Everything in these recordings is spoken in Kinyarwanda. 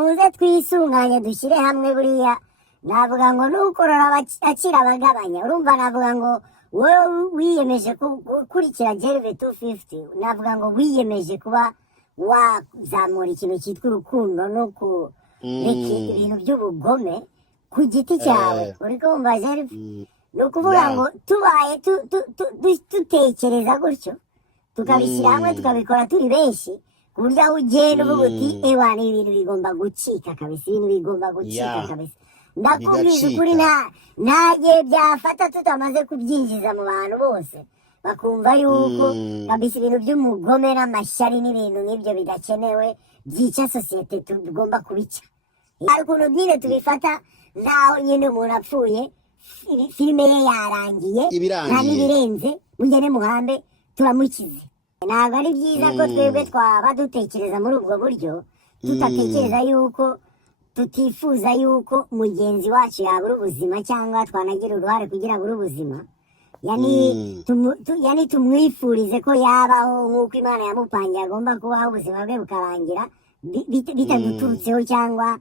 nimuze twisunganye dushyire hamwe buriya navuga ngo nukorora akira abagabanya urumva navuga ngo wowe wiyemeje gukurikira Gervais 250 navuga ngo wiyemeje kuba wazamura ikintu cyitwa urukundo no kureka ibintu by'ubugome ku giti cyawe uri kumva Gervais ni ukuvuga ngo tubaye dutekereza gutyo tukabishyira hamwe tukabikora turi benshi ku buryo aho ugenda uvuga uti ewa ni ibintu bigomba gucika kabisa ibintu bigomba gucika kabisa ndakubwiza ukuri nta gihe byafata tutamaze kubyinjiza mu bantu bose bakumva yuko kabisa ibintu by'umugome n'amashyari n'ibintu nk'ibyo bidakenewe byica sosiyete tugomba kubica hari ukuntu nyine tubifata nkaho nyine umuntu apfuye filime ye yarangiye nta n'ibirenze mugene muhambe turamukize ntabwo ari byiza ko twebwe twaba dutekereza muri ubwo buryo tutatekereza yuko tutifuza yuko mugenzi wacu yabura ubuzima cyangwa twanagira uruhare kugira abure ubuzima yani tumwifurize ko yabaho nk'uko Imana yamupangiye agomba kubaho ubuzima bwe bukarangira bitaduturutseho cyangwa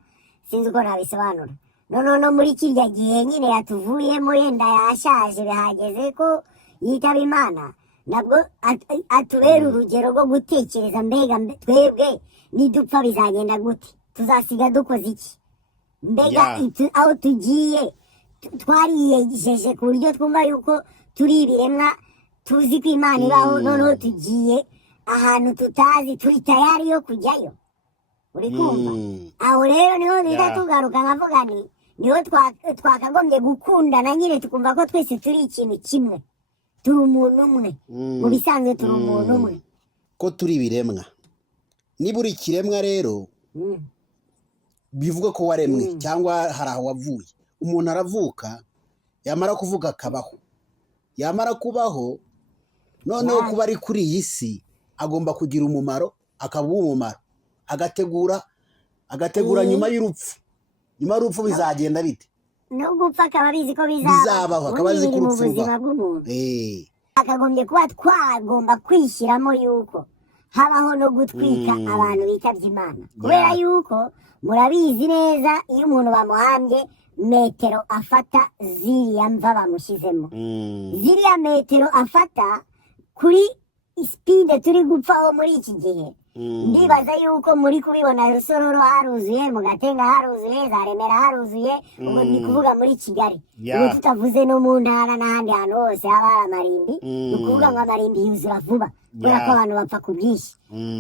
sinzi uko nabisobanura no muri kirya gihe nyine yatuvuyemo yenda yashaje bihageze ko yitaba Imana nabwo atubera urugero rwo gutekereza mbega twebwe nidupfa bizagenda gute tuzasiga dukoze iki mbega aho tugiye twariyejeje ku buryo twumva yuko turi ibiremwa tuzi ko Imana ibaho noneho tugiye ahantu tutazi turi tayari yo kujyayo uri kumva aho rero niho niga tugaruka nkavuga niho twakagombye gukundana nyine tukumva ko twese turi ikintu kimwe turi umuntu umwe mu bisanzwe turi umuntu umwe ko turi ibiremwa niba uri ikiremwa rero bivuga ko waremwe cyangwa hari aho wavuye umuntu aravuka yamara kuvuga akabaho yamara kubaho noneho kuba ari kuri iyi si agomba kugira umumaro akaba umumaro agategura nyuma y'urupfu bizagenda bite no gupfa akaba bizi ko bizabaho akaba azi ko urupfu ruba akagombye kuba twagomba kwishyiramo yuko habaho no gutwika abantu bitabye Imana kubera yuko murabizi neza iyo umuntu bamuhambye metero afata ziriya mva bamushyizemo ziriya metero afata kuri speed turi gupfaho muri iki gihe ndibaza yuko muri kubibona Rusororo haruzuye mu Gatenga haruzuye za Remera haruzuye ubu ndi kuvuga muri Kigali ubu tutavuze no mu ntara n'ahandi hantu hose haba hari amarimbi ni ukuvuga ngo amarimbi yuzura vuba kubera ko abantu bapfa ku bwinshi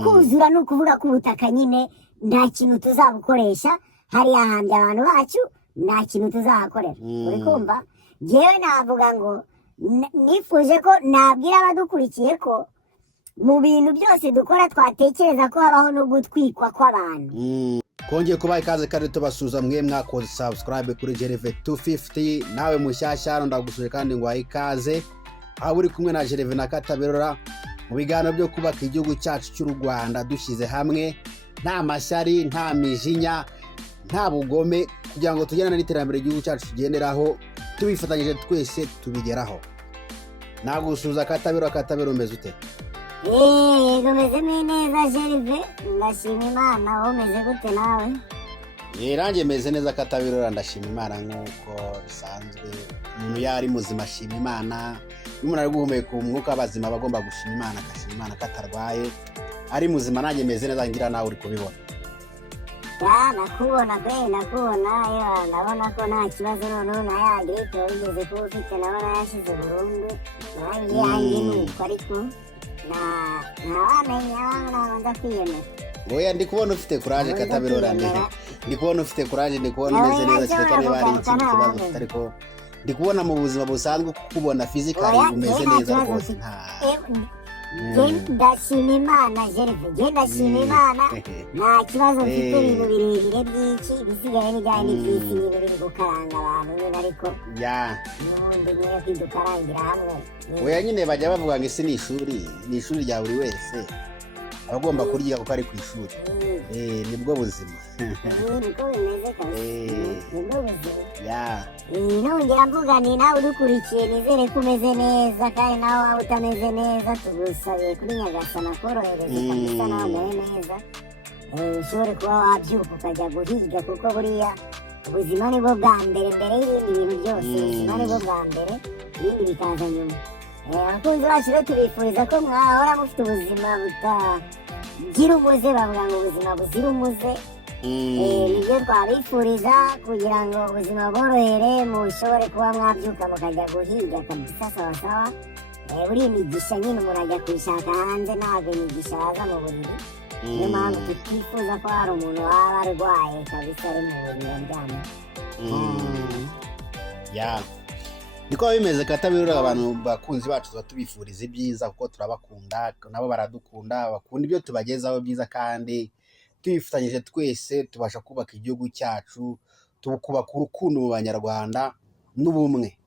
kuzura ni ukuvuga ko ubutaka nyine nta kintu tuzabukoresha hariya hambye abantu bacu nta kintu tuzahakorera uri kumva njyewe navuga ngo nifuje ko nabwira abadukurikiye ko mu bintu byose dukora twatekereza ko habaho no gutwikwa kw'abantu kongeye kubaha ikaze kandi tubasuza mwe mwakoze subscribe kuri Gervais 250 nawe mushyashya ndagusuje kandi ngwaye ikaze aho uri kumwe na Gervais na Katabirora mu biganiro byo kubaka igihugu cyacu cy'u Rwanda dushyize hamwe nta mashyari nta mijinya nta bugome kugira ngo tugendane n'iterambere igihugu cyacu kigenderaho tubifatanyije twese tubigeraho nagusuza Katabirora umeze ute umeze neza Gervais ndashima Imana wowe umeze gute nawe nanjye meze neza Katabirora ndashima Imana nk'uko bisanzwe umuntu yari muzima ashima Imana n'umuntu ari guhumeka umwuka w'abazima bagomba gushima Imana agashima Imana katarwaye ari muzima nanjye meze neza ngira nawe uri kubibona nakubona ndabona ko nta kibazo noneho na ya gripe wigeze kuba ufite nabona yashize burundu nanjye yanjye nuko ariko ntawamenya ntabanza kwiyemera oya ndi kubona ufite courage Katabirora ndi kubona ufite courage ndi kubona umeze neza kereka niba hari ikindi kibazo ufite ariko ndi kubona mu buzima busanzwe kukubona physically umeze neza rwose ndashima Imana Gervais ndashima Imana nta kibazo mfite ibintu birebire byinshi bisigaye n'ijyanye n'iby'isi nyine biri gukaranga abantu nyine ariko n'ubundi nyine kwidukarangira hamwe oya nyine bajya bavuga ngo isi ni ishuri rya buri wese abagomba kurya kuko ari ku ishuri nibwo buzima niko bimeze kabisa nibwo buzima nongera mvuga ni nawe udukurikiye nizere ko umeze neza kandi nawe waba utameze neza tugusabiye kuri Nyagasani akorohereze kabisa nawe umere neza ushobore kuba wabyuka ukajya guhiga kuko buriya ubuzima nibwo bwa mbere mbere y'ibindi bintu byose ubuzima nibwo bwa mbere ibindi bikaza nyuma abakunzi bacu rero tubifuriza ko mwahora mufite ubuzima butagira umuze bavuga ngo ubuzima buzira umuze nibyo twabifuriza kugira ngo ubuzima bworohere mushobore kuba mwabyuka mukajya guhiga kabisa sawa sawa buriya imigisha nyine umuntu ajya kuyishaka hanze ntabwo imigisha yaza mu buriri niyo mpamvu tutifuza ko hari umuntu waba arwaye kabisa ari mu buriri aryamye niko bimeze katabirura abantu bakunzi bacu tuba tubifuriza ibyiza kuko turabakunda nabo baradukunda bakunda ibyo tubagezaho byiza kandi tubifatanyije twese tubasha kubaka igihugu cyacu tukubaka urukundo mu banyarwanda n'ubumwe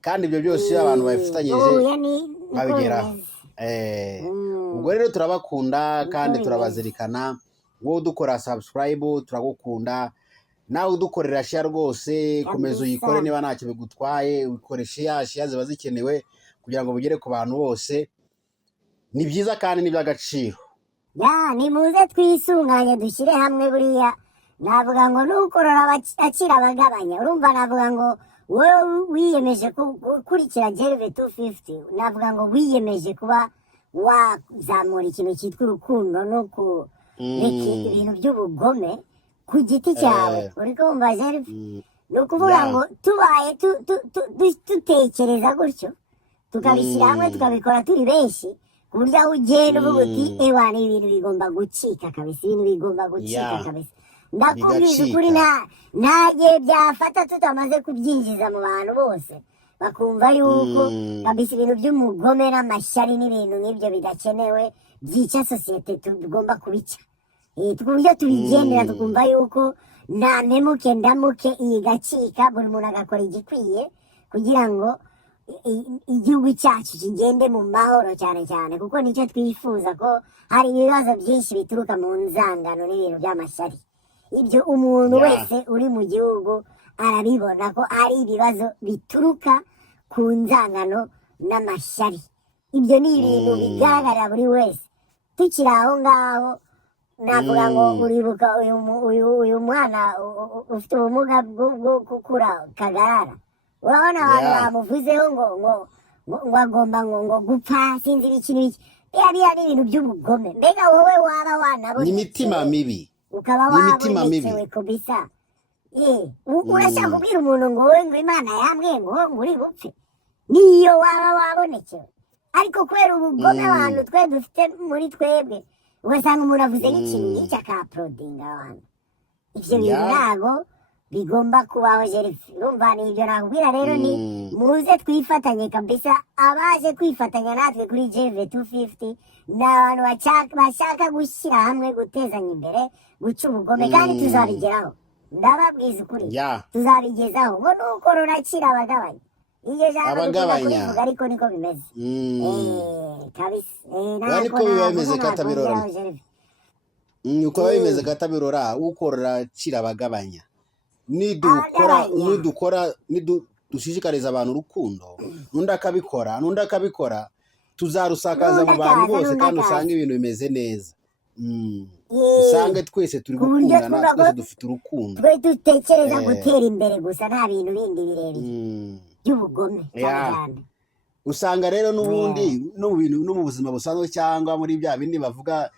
kandi ibyo byose abantu babifatanyije babigeraho ubwo rero turabakunda kandi turabazirikana wowe udukora subscribe turagukunda nawe udukorera share rwose komeza uyikore niba ntacyo bigutwaye ukore share ziba zikenewe kugira ngo bugere ku bantu bose ni byiza kandi ni by'agaciro ni muze twisunganye dushyire hamwe buriya navuga ngo n'ukorora akira abagabanya urumva navuga ngo wowe wiyemeje gukurikira Gervais 250 navuga ngo wiyemeje kuba wazamura ikintu cyitwa urukundo no kureka ibintu by'ubugome ku giti cyawe uri kumva Gervais ni ukuvuga ngo tubaye dutekereza gutyo tukabishyira hamwe tukabikora turi benshi ku buryo aho ugenda uvuga uti ewa ni ibintu bigomba gucika kabisa ibintu bigomba gucika kabisa ndakubwiza ukuri nta gihe byafata tutamaze kubyinjiza mu bantu bose bakumva yuko kabisa ibintu by'umugome n'amashyari n'ibintu nk'ibyo bidakenewe byica sosiyete tugomba kubica ku buryo tubigendera tukumva yuko nta memuke ndamuke iyi gacika buri muntu agakora igikwiye kugira ngo igihugu cyacu kigende mu mahoro cyane cyane kuko nicyo twifuza ko hari ibibazo byinshi bituruka mu nzangano n'ibintu by'amashyari ibyo umuntu wese uri mu gihugu arabibona ko ari ibibazo bituruka ku nzangano n'amashyari ibyo ni ibintu bigaragarira buri wese tukiri aho ngaho navuga ngo uribuka uyu mwana ufite ubumuga bwo gukura kagarara urabona abantu bamuvuzeho ngo agomba ngo gupfa sinzi ikintu iki biriya ni ibintu by'ubugome mbega wowe waba wanabonetse n'imitima mibi ukaba wabonekewe kubisa urashaka kubwira umuntu ngo wowe ngo imana yambwiye ngo uri bupfe niyo waba wabonekewe ariko kubera ubugome abantu twe dufite muri twebwe ugasanga umuntu avuze nk'ikintu ngicyo akaporodinga abantu ibyo bintu ntabwo bigomba kubaho Gervais urumva ni ibyo nakubwira rero ni muze twifatanye kabisa abaje kwifatanya natwe kuri Gervais 250 ni abantu bashaka gushyira hamwe gutezanya imbere guca ubugome kandi tuzabigeraho ndababwiza ukuri tuzabigezaho ngo nukorora akira abagabanya iyo jambo dukunda kubivuga ariko niko bimeze kabisa niko biba bimeze katabirora uko biba bimeze katabirora ukorora akira abagabanya dushishikariza abantu urukundo n'undi akabikora tuzarusakaza mu bantu bose kandi usanga ibintu bimeze neza usange twese turi gukundana twese dufite urukundo twe dutekereza gutera imbere gusa nta bintu bindi birebire by'ubugome cyane usanga rero n'ubundi no mu buzima busanzwe cyangwa muri bya bindi bavuga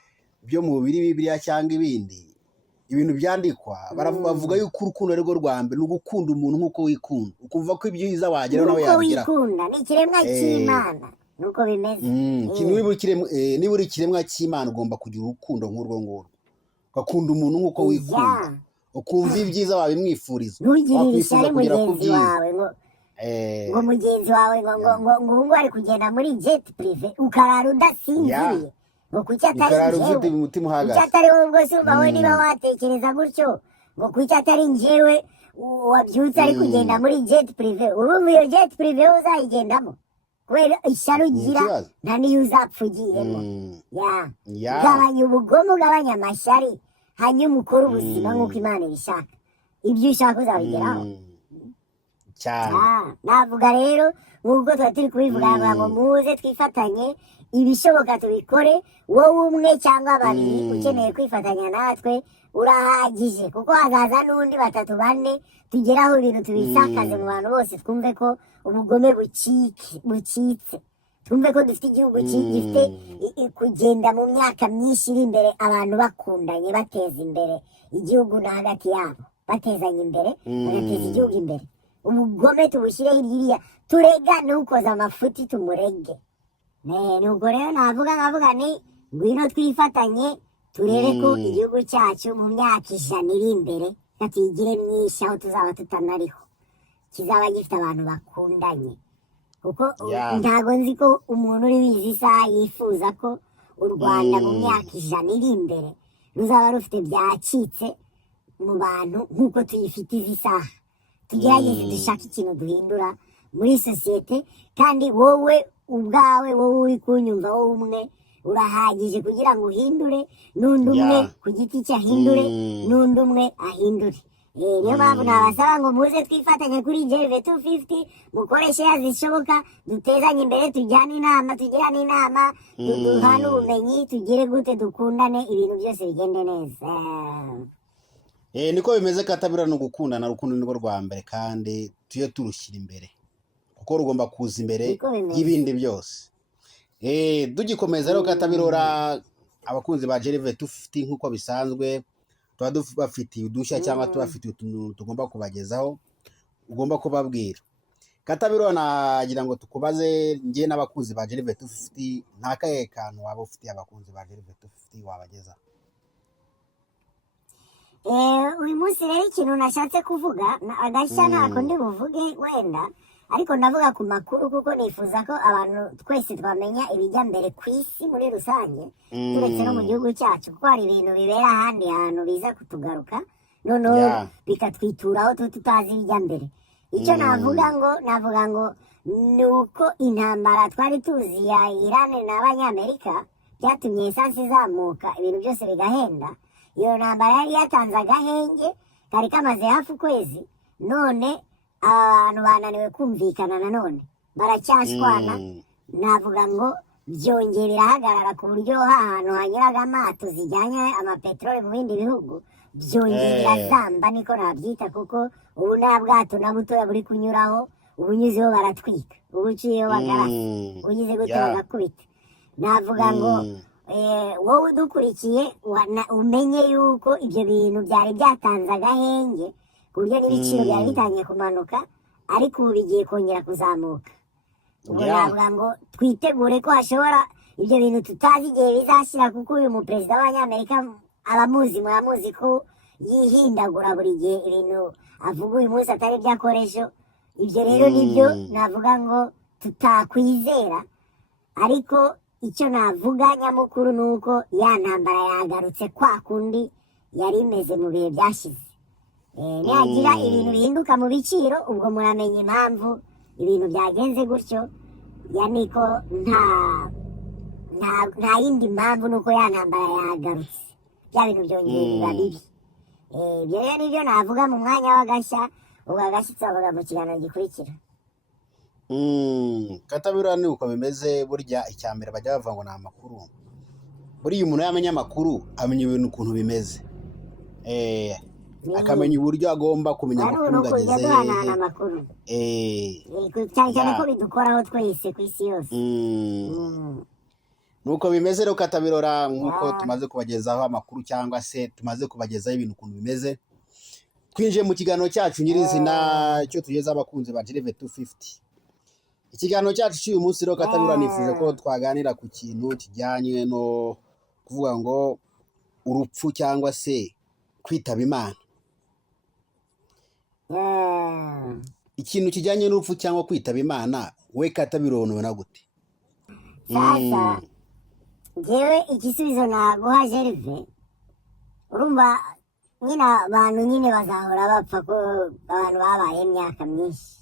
byo mu Bibiliya cyangwa ibindi ibintu byandikwa bavuga yuko urukundo ari rwo rwa mbere ni ugukunda umuntu nk'uko wikunda ukumva ko ibyiza wageraho nawe yabigeraho wikunda ni ikiremwa cy'Imana nuko bimeze niba uri ikiremwa cy'Imana ugomba kugira urukundo nk'urwo ngurwo ugakunda umuntu nk'uko wikunda ukumva ibyiza wabimwifuriza ntugirire ishyari mugenzi wawe ngo mugenzi wawe ngo ari kugenda muri jet prive ukarara udasinziriye ngo kuki atari wowe ubwo se ubaho niba watekereza gutyo ngo kuki atari njyewe wabyutse ari kugenda muri jet prive urumva iyo jet prive yo uzayigendamo kubera ishyari ugira nta niyo uzapfa ugiyemo gabanya ubugome ugabanya amashyari hanyuma ukore ubuzima nk'uko Imana ibishaka ibyo ushaka uzabigeraho navuga rero nk'ubwo tuba turi kubivuga ngo muze twifatanye ibishoboka tubikore, wowe umwe cyangwa babiri ukeneye kwifatanya natwe urahagije, kuko hazaza n'undi batatu bane tugeraho ibintu tubisakaze mu bantu bose, twumve ko ubugome bucitse, twumve ko dufite igihugu gifite kugenda mu myaka myinshi iri imbere, abantu bakundanye bateza imbere igihugu na hagati yabo, batezanya imbere bagateza igihugu imbere. Ubugome tubushyire hirya, turega n'ukoze amafuti tumurege. Nuko rero nkavuga ni ngwino twifatanye turebe ko igihugu cyacu mu myaka 100 iri imbere tuyigire myinshi, aho tuzaba tutanariho, kizaba gifite abantu bakundanye. Kuko ntago nzi ko umuntu uri bizi isaha yifuza ko u Rwanda mu myaka 100 iri imbere ruzaba rufite byacitse mu bantu nk'uko tuyifite izi saha. Tugerageze dushaka ikintu duhindura muri sosiyete, kandi wowe ubwawe, wowe uri kunyumva, wowe umwe urahagije kugira ngo uhindure, n'undi umwe ku giti cye ahindure, n'undi umwe ahindure. Niyo mpamvu nabasaba ngo muze twifatanye kuri Gervais 250, mukoreshe yazishoboka, dutezanye imbere, tugirane inama, duhane ubumenyi, tugire gute dukundane, ibintu byose bigende neza. Niko bimeze Katabira, no gukundana, urukundo nirwo rwa mbere, kandi tuye turushyira imbere kuko rugomba kuza imbere y'ibindi byose. Dugikomeza rero Katabirora, abakunzi ba Gervais 250 nk'uko bisanzwe tuba bafitiye udushya cyangwa tubafitiye utuntu tugomba kubagezaho, ugomba kubabwira. Katabirora, nagira ngo tukubaze njye n'abakunzi ba Gervais 250, ntakaye kantu waba ufitiye abakunzi ba Gervais 250 wabagezaho? Uyu munsi rero ikintu nashatse kuvuga agashya ntako ndi buvuge wenda, ariko ndavuga ku makuru, kuko nifuza ko abantu twese twamenya ibijya mbere ku isi muri rusange, turetse no mu gihugu cyacu, kuko hari ibintu bibera ahandi hantu biza kutugaruka noneho bikatwituraho tutazi ibijya mbere. Icyo navuga ngo ni uko intambara twari tuzi ya Iran n'Abanyamerika byatumye esansi izamuka, ibintu byose bigahenda. Iyo ntambara yari yatanze agahenge kari kamaze hafi ukwezi, none abantu bananiwe kumvikana, nanone baracyashwana. Navuga ngo byongeye birahagarara, ku buryo ahantu hanyuraga amato zijyanye amapeteroli mu bindi bihugu byongeye birazamba, niko nabyita, kuko ubu nta bwato na butoya buri kunyuraho, ubunyuzeho baratwika, ubuciyeho bagarasa, ugize gutyo bagakubita. Navuga ngo wowe udukurikiye umenye yuko ibyo bintu byari byatanze agahenge, ku buryo n'ibiciro byari bitangiye kumanuka, ariko ubu bigiye kongera kuzamuka. Ubwo navuga ngo twitegure ko hashobora ibyo bintu tutazi igihe bizashyira, kuko uyu muperezida w'Abanyamerika muramuzi ko yihindagura buri gihe, ibintu avuga uyu munsi atari byo akoresha. Ibyo rero nibyo navuga ngo tutakwizera, ariko icyo navuga nyamukuru ni uko ya ntambara yagarutse kwa kundi yari imeze mu bihe byashize. Nihagira ibintu bihinduka mu biciro, ubwo muramenya impamvu ibintu byagenze gutyo, niko nta yindi mpamvu, nuko ya ntambara yagarutse, bya bintu byongeye biba bibi. Ibyo rero nibyo navuga mu mwanya w'agashya, ubwo agashyitsi bavuga mu kiganiro gikurikira. Katabirora, ni uko bimeze. Burya icya mbere bajya bavuga ngo ni amakuru. Buriya umuntu yamenya amakuru amenya ibintu ukuntu bimeze, akamenya uburyo agomba kumenya amakuru ageze cyane cyane ko bidukoraho twese ku isi yose. Nuko bimeze rero Katabirora, nk'uko tumaze kubagezaho amakuru, cyangwa se tumaze kubagezaho ibintu ukuntu bimeze, twinjiye mu kiganiro cyacu nyirizina cyo tugeza abakunzi ba Gervais 250. Ikiganiro cyacu cy'uyu munsi rero Katabirora, nifuje ko twaganira ku kintu kijyanye no kuvuga ngo urupfu cyangwa se kwitaba Imana. Ikintu kijyanye n'urupfu cyangwa kwitaba Imana, we Katabirora ubona gute? Sasa njyewe igisubizo naguha Gervais, urumva nyine abantu nyine bazahora bapfa, ko abantu babaye imyaka myinshi.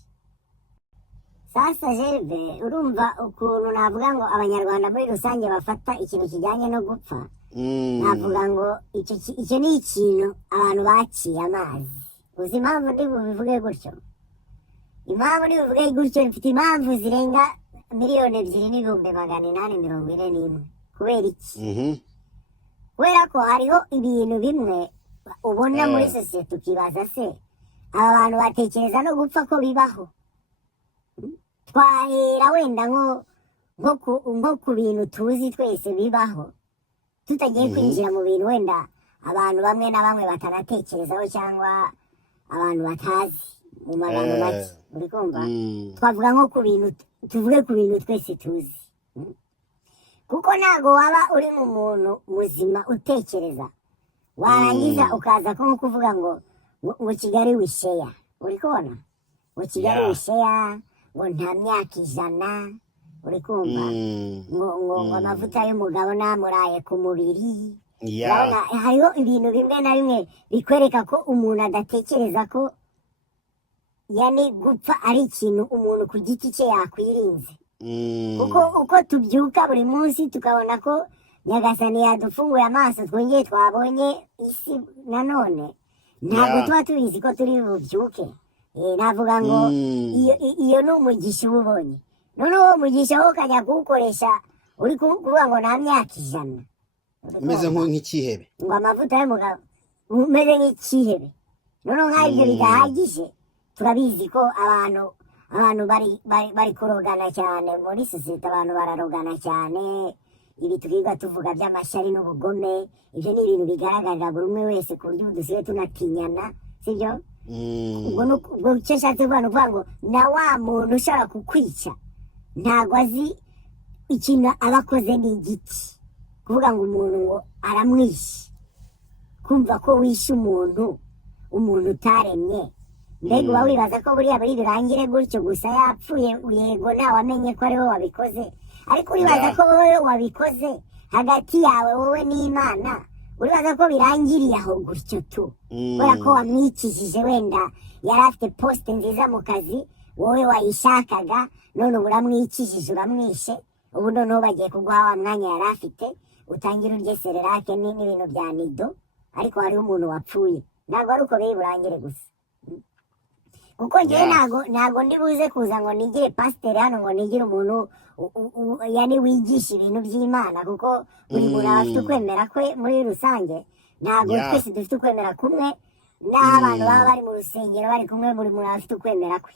Sasa Gervais, urumva ukuntu navuga ngo abanyarwanda muri rusange bafata ikintu kijyanye no gupfa, navuga ngo icyo ni ikintu abantu baciye amazi. Uzi impamvu ndi bubivuge gutyo? Impamvu ndi bubivuge gutyo, mfite impamvu zirenga miliyoni 2,841 kubera iki Mhm. kubera ko hariho ibintu bimwe ubona muri sosiyete ukibaza se aba bantu batekereza no gupfa ko bibaho. Twahera wenda nko ku bintu tuzi twese bibaho tutagiye kwinjira mu bintu wenda abantu bamwe na bamwe batanatekerezaho cyangwa abantu batazi mu magambo make uri kumva. Twavuga nko ku bintu tuvuge ku bintu twese tuzi kuko ntago waba uri mu muntu muzima utekereza warangiza ukaza ko nko kuvuga ngo Kigali wisheya uri kubona ngo Kigali wisheya ngo nta myaka 100 uri kumva ngo amavuta y'umugabo namuraye ku mubiri. Hariho ibintu bimwe na bimwe bikwereka ko umuntu adatekereza ko yani gupfa ari ikintu umuntu ku giti cye yakwirinze. Kuko uko tubyuka buri munsi tukabona ko Nyagasani yadufunguye amaso twongeye twabonye isi nanone ntabwo tuba tubizi ko turi bubyuke. Navuga ngo iyo ni umugisha uba ubonye, noneho uwo mugisha wo ukajya kuwukoresha uri kuvuga ngo nta myaka 100 umeze nk'ikihebe ngo amavuta y'umugabo umeze nk'ikihebe. Noneho nk'ibyo bidahagije turabizi ko abantu bari kurogana cyane muri sosiyete. Abantu bararogana cyane, ibi twiga tuvuga by'amashyari n'ubugome, ibyo ni ibintu bigaragarira buri umwe wese ku buryo dusigaye tunatinyana, sibyo? ubwo icyo nshatse kuvuga ngo na wa muntu ushobora kukwica ntabwo azi ikintu aba akoze n'igiti. Kuvuga ngo umuntu ngo aramwishe, kumva ko wishe umuntu utaremye. Mbega uba wibaza ko buriya buri birangire gutyo gusa yapfuye yego nawe amenye ko ari wowe wabikoze, ariko uribaza ko wowe wabikoze hagati yawe wowe n'Imana, uribaza ko birangiriye aho gutyo tu kubera ko wamwikishije. Wenda yari afite poste nziza mu kazi wowe wayishakaga, none ubu uramwikishije uramwishe. Ubu noneho bagiye kuguha wa mwanya yari afite utangira urye sererake n'ibintu bya nido, ariko hariho umuntu wapfuye. Ntabwo ari uko biri burangire gusa, kuko njyewe ntabwo ndi buze kuza ngo nigire pasiteri hano ngo nigire umuntu yani wigisha ibintu by'Imana, kuko buri muntu aba afite ukwemera kwe muri rusange. Ntabwo twese dufite ukwemera kumwe, n'aho abantu baba bari mu rusengero bari kumwe buri muntu aba afite ukwemera kwe.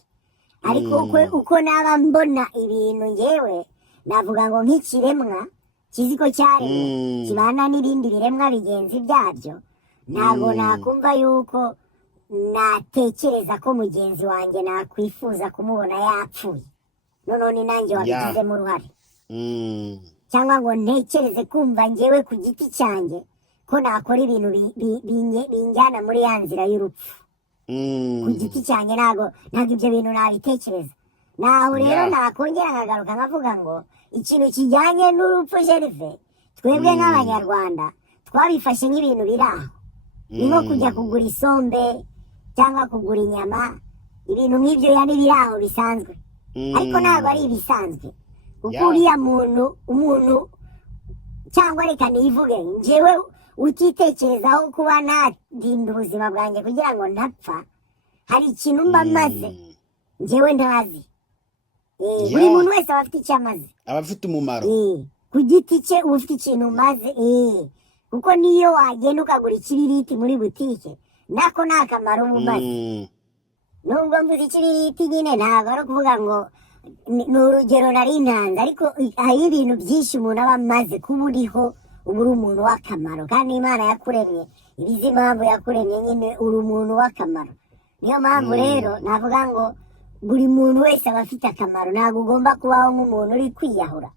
Ariko uko naba mbona ibintu njyewe navuga ngo nk'ikiremwa kizi ko cyaremwe kibana n'ibindi biremwa bigenzi byabyo, ntabwo nakumva yuko natekereza ko mugenzi wanjye nakwifuza kumubona yapfuye noneho ni nanjye wabigizemo uruhare, cyangwa ngo ntekereze kumva njyewe ku giti cyanjye ko nakora ibintu binjyana muri ya nzira y'urupfu. Ku giti cyanjye ntabwo ibyo bintu nabitekereza. Naho rero nakongera nkagaruka nkavuga ngo ikintu kijyanye n'urupfu Gerve, twebwe nk'Abanyarwanda twabifashe nk'ibintu biri aho, ni nko kujya kugura isombe cyangwa kugura inyama, ibintu nk'ibyo yani biri aho bisanzwe. Ariko ntabwo ari ibisanzwe, kuko uriya umuntu cyangwa reka nivuge njyewe utitekerezaho kuba nadinda ubuzima bwanjye kugira ngo ntapfa, hari ikintu mba maze njyewe ntazi. Buri muntu wese aba afite icyo amaze, aba afite umumaro ku giti cye, uba ufite ikintu umaze. Kuko niyo wagenda ukagura ikibiriti muri butike nako nta kamaro uba umaze. Nubwo mvuze ikibiriti nyine ntabwo ari ukuvuga ngo ni urugero nari ntanze, ariko hari ibintu byinshi umuntu aba amaze kuba uriho, uba uri umuntu w'akamaro. Kandi Imana yakuremye ibizi impamvu yakuremye, nyine uri umuntu w'akamaro. Niyo mpamvu rero navuga ngo buri muntu wese aba afite akamaro. Ntabwo ugomba kubaho nk'umuntu uri kwiyahura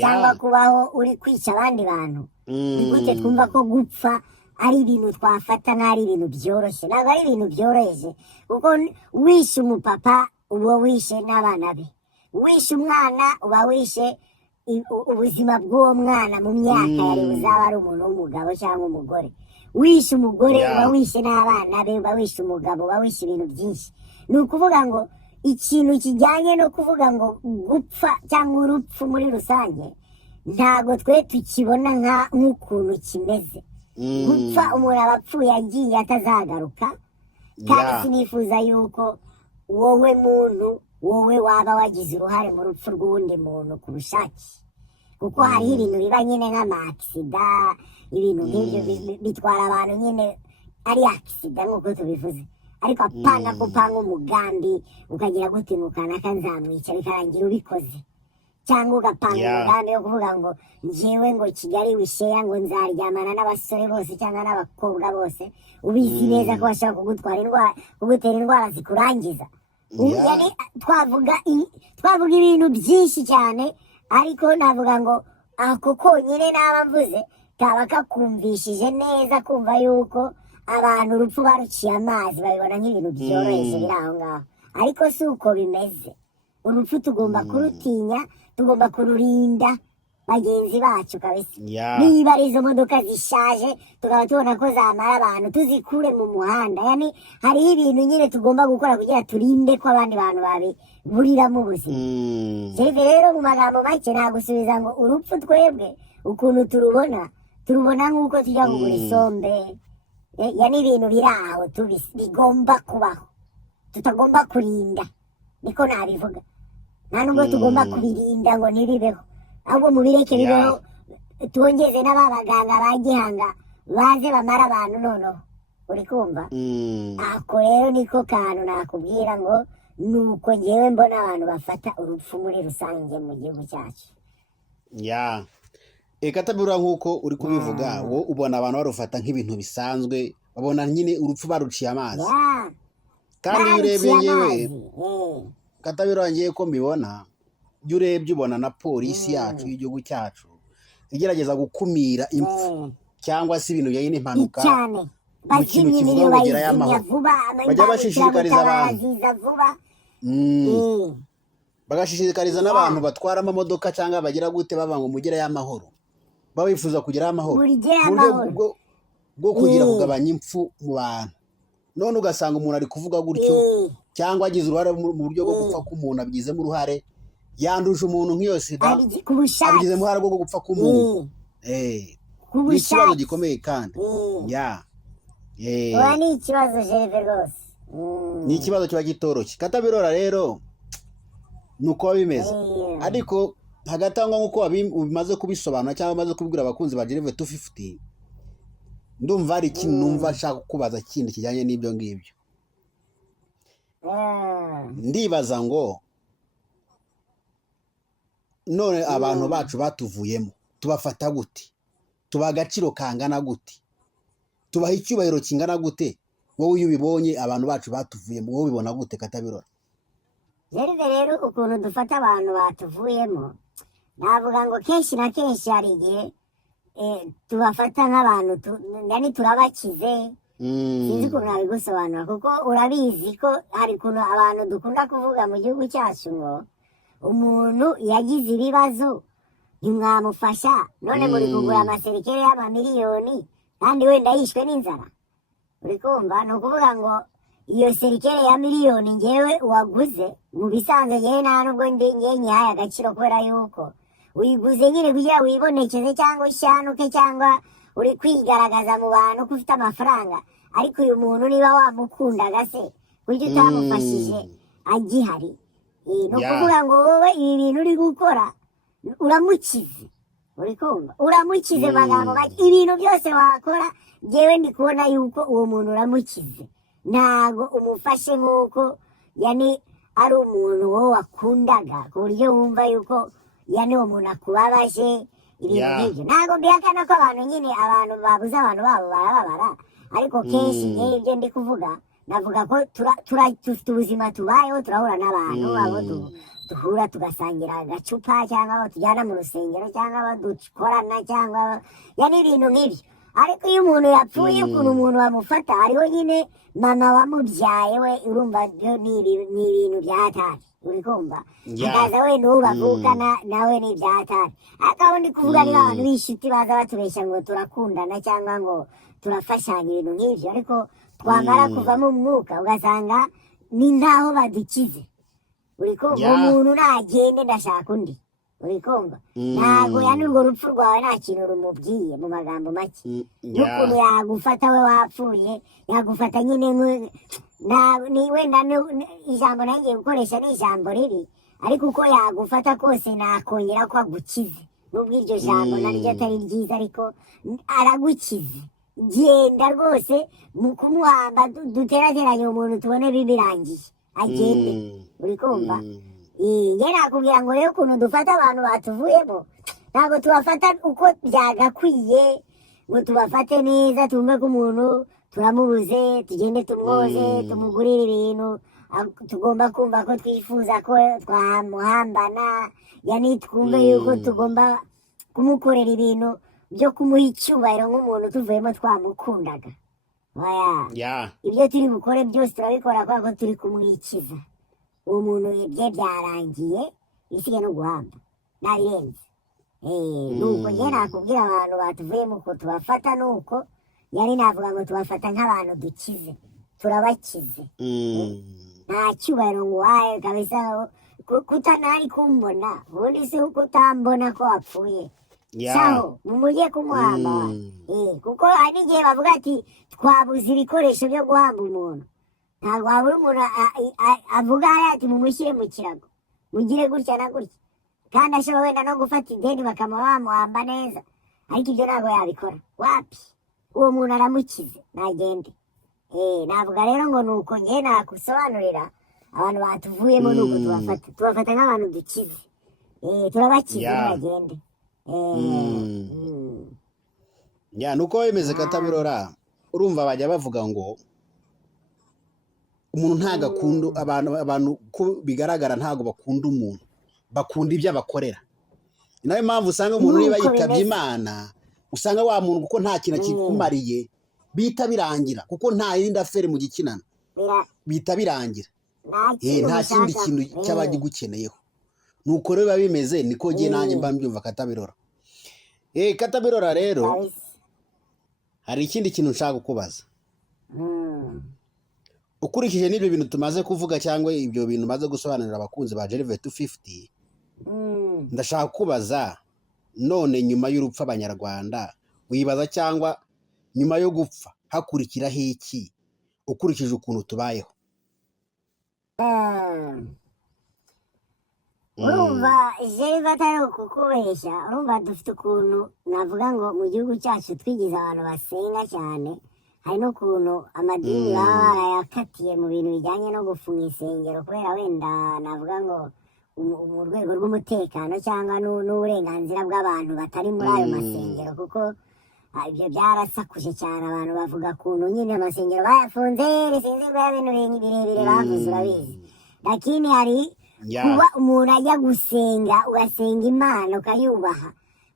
cyangwa kubaho uri kwica abandi bantu. Ni gute twumva ko gupfa ari ibintu twafata nk'ari ibintu byoroshye? Ntabwo ari ibintu byoroheje, kuko wishe umupapa uba wishe n'abana be, wishe umwana uba wishe ubuzima bw'uwo mwana mu myaka yari buzaba ari umuntu w'umugabo cyangwa umugore. Wishe umugore uba wishe n'abana be, uba wishe umugabo, uba wishe ibintu byinshi. Ni ukuvuga ngo ikintu kijyanye no kuvuga ngo gupfa cyangwa urupfu muri rusange ntabwo twe tukibona nk'ukuntu kimeze. Gupfa umuntu aba apfuye agiye atazagaruka, kandi sinifuza yuko wowe muntu wowe waba wagize uruhare mu rupfu rw'uwundi muntu ku bushake, kuko hariho ibintu biba nyine nk'amakisida, ibintu nk'ibyo bitwara abantu nyine ari akisida nk'uko tubivuze, ariko apana gupanga umugambi ukagira gutinukana kanzamwica bikarangira ubikoze, cyangwa ugapanga umugambi wo kuvuga ngo njyewe ngo Kigali wisheya ngo nzaryamana n'abasore bose cyangwa n'abakobwa bose, ubizi neza ko bashaka kugutera indwara zikurangiza. Yani twavuga ibintu byinshi cyane, ariko navuga ngo ako konyine naba mvuze kaba kakumvishije neza kumva yuko abantu urupfu baruciye amazi babibona nk'ibintu byoroheje biri aho ngaho, ariko si uko bimeze. Urupfu tugomba kurutinya, tugomba kururinda bagenzi bacu kabisa. Niba ari izo modoka zishaje tukaba tubona ko zamara abantu, tuzikure mu muhanda. Yani hariho ibintu nyine tugomba gukora kugira turinde ko abandi bantu babiburiramo ubuzima. Rero mu magambo make nagusubiza ngo urupfu twebwe ukuntu turubona nk'uko tujya kugura isombe, yani ibintu biri aho bigomba kubaho, tutagomba kurinda, niko nabivuga. Nta nubwo tugomba kubirinda ngo ntibibeho, ahubwo mubireke bibeho, twongeze n'ababaganga ba gihanga baze bamara abantu noneho, uri kumva? Ako rero niko kantu nakubwira ngo nuko ngewe mbona abantu bafata urupfu muri rusange mu gihugu cyacu. Katabura nk'uko uri kubivuga, wo ubona abantu barufata nk'ibintu bisanzwe, babona nyine urupfu baruciye amazi. Kandi iyo urebye ngewe Katabura ngiye ko mbibona, iyo urebye ubona na polisi yacu y'igihugu cyacu igerageza gukumira impfu cyangwa se ibintu bijyanye n'impanuka mu kintu kivuga ngo gerayo amahoro. Bajya bashishikariza abantu, bagashishikariza n'abantu batwara amamodoka cyangwa bagira gute bava ngo mugerayo amahoro, babifuza kugerayo amahoro bwo kugira kugabanya impfu mu bantu. None ugasanga umuntu ari kuvuga gutyo cyangwa agize uruhare mu buryo bwo gupfa k'umuntu, abigizemo uruhare, yanduje umuntu nk'iyo sida, abigizemo uruhare rwo gupfa k'umuntu. Ni ikibazo gikomeye kandi ni ikibazo jeve rwose, ni ikibazo kiba kitoroshye. Katabirora rero nuko bimeze, ariko hagati aho nk'uko ubimaze kubisobanura cyangwa umaze kubibwira abakunzi ba Gervais 250, ndumva hari ikintu numva nshaka kubaza kindi kijyanye n'ibyo ngibyo. Ndibaza ngo none abantu bacu batuvuyemo tubafata gute, tubaha agaciro kangana gute, tubaha icyubahiro kingana gute? Wowe iyo ubibonye abantu bacu batuvuyemo, wowe ubibona gute Katabirora? Rero ukuntu dufata abantu batuvuyemo, navuga ngo kenshi na kenshi hari igihe tubafata nk'abantu yani turabakize. Sinzi ukuntu nabigusobanura, kuko urabizi ko hari ukuntu abantu dukunda kuvuga mu gihugu cyacu ngo umuntu yagize ibibazo ntimwamufasha, none muri kugura amaserikere y'amamiliyoni kandi wenda yishwe n'inzara. Uri kumva? Ni ukuvuga ngo iyo serikere ya miliyoni ngewe waguze, mu bisanzwe ngewe nta nubwo ngewe nyihaye agaciro, kubera yuko uyiguze nyine kugira wibonekeze cyangwa ushyanuke cyangwa uri kwigaragaza mu bantu ko ufite amafaranga. Ariko uyu muntu niba wamukundaga se kuburyo utamufashije agihari, ni ukuvuga ngo wowe ibi bintu uri gukora uramukize. Uri kumva? Uramukize magambo make. Ibintu byose wakora ngewe ndi kubona yuko uwo muntu uramukize, ntago umufashe nk'uko yani ari umuntu wowe wakundaga ku buryo wumva yuko yani uwo muntu akubabaje. Ibintu nk'ibyo ntago mbihakana ko abantu nyine abantu babuze abantu babo barababara, ariko kenshi ngewe ibyo ndi kuvuga navuga ko dufite ubuzima tubayeho, turahura n'abantu abo duhura tugasangira agacupa, cyangwa abo tujyana mu rusengero, cyangwa abo dukorana, cyangwa yani ibintu nk'ibyo. Ariko iyo umuntu yapfuye ukuntu umuntu bamufata, hariho nyine mama wamubyaye we, urumva byo ni ibintu byatari. Uri kumva? Akaza we n'uwo bavukana nawe ni ibyatari. Ariko aho ndi kuvuga niba abantu b'inshuti baza batubeshya ngo turakundana cyangwa ngo turafashanya, ibintu nk'ibyo, ariko twamara kuvamo umwuka ugasanga ni nkaho badukize. Uri kumva? Umuntu nagende ndashaka undi. Uri kumva? Ntabwo yani urwo rupfu rwawe nta kintu rumubwiye mu magambo make. N'ukuntu yagufata we wapfuye, yagufata nyine ni wenda ijambo nangiye gukoresha ni ijambo ribi, ariko uko yagufata kose nakongera ko agukize, nubwo iryo jambo naryo atari ryiza, ariko aragukize. Genda rwose mu kumuhamba, duterateranye umuntu tubone bibirangiye agende. Uri kumva? Nge nakubwira ngo rero ukuntu dufata abantu batuvuyemo, ntabwo tubafata uko byagakwiye, ngo tubafate neza tumve ko umuntu turamubuze tugende tumwoze tumugurire ibintu, tugomba kumva ko twifuza ko twamuhambana, yani twumve yuko tugomba kumukorera ibintu byo kumuha icyubahiro nk'umuntu tuvuyemo twamukundaga. Ibyo turi bukore byose turabikora kubera ko turi kumwikiza. Uwo muntu ibye byarangiye, bisigaye no guhamba nabirenze. Nuko njye nakubwira abantu batuvuyemo ko tubafata nuko, yari navuga ngo tubafata nk'abantu dukize, turabakize. Nta cyubahiro nguhaye kabisa, kutanari kumbona, ubundi si uko utambona ko wapfuye. Saho mumujye kumuhamba. Kuko hari igihe bavuga ati twabuze ibikoresho byo guhamba umuntu. Ntabwo wabura umuntu avuga ati mumushyire mu kirago, mugire gutya na gutya, kandi ashobora wenda no gufata ideni bakamuha bamuhamba neza, ariko ibyo ntabwo yabikora. Wapi, uwo muntu aramukize, nagende. Navuga rero ngo nuko njye nakusobanurira abantu batuvuyemo nuko tubafata nk'abantu dukize. Turabakize, nagende. Nuko bimeze Katabirora. Urumva bajya bavuga ngo umuntu ntago akunda abantu ko bigaragara, ntago bakunda umuntu, bakunda ibyo abakorera. Nayo mpamvu usanga umuntu niba yitabye Imana, usanga wa muntu kuko nta kintu kikumariye bita birangira, kuko nta yindi afere mu gikinana bita birangira. Nta kindi kintu cy'abagi gukeneyeho. Nuko rero biba bimeze, niko giye nanjye mba mbyumva Katabirora. Katabirora rero hari ikindi kintu nshaka kukubaza. Ukurikije n'ibyo bintu tumaze kuvuga cyangwa ibyo bintu maze gusobanurira abakunzi ba Gervais 250, ndashaka kubaza, none nyuma y'urupfu abanyarwanda wibaza, cyangwa nyuma yo gupfa hakurikiraho iki ukurikije ukuntu tubayeho? Urumva Gervais atari kukubeshya, urumva dufite ukuntu navuga ngo mu gihugu cyacu twigize abantu basenga cyane. Hari n'ukuntu amadini baba barayakatiye mu bintu bijyanye no gufunga insengero, kubera wenda navuga ngo mu rwego rw'umutekano cyangwa n'uburenganzira bw'abantu batari muri ayo masengero, kuko ibyo byarasakuje cyane. Abantu bavuga ukuntu nyine amasengero bayafunze, sinzi ngo ibintu birebire bavuze, urabizi. Lakini hari kuba umuntu ajya gusenga, ugasenga Imana ukayubaha,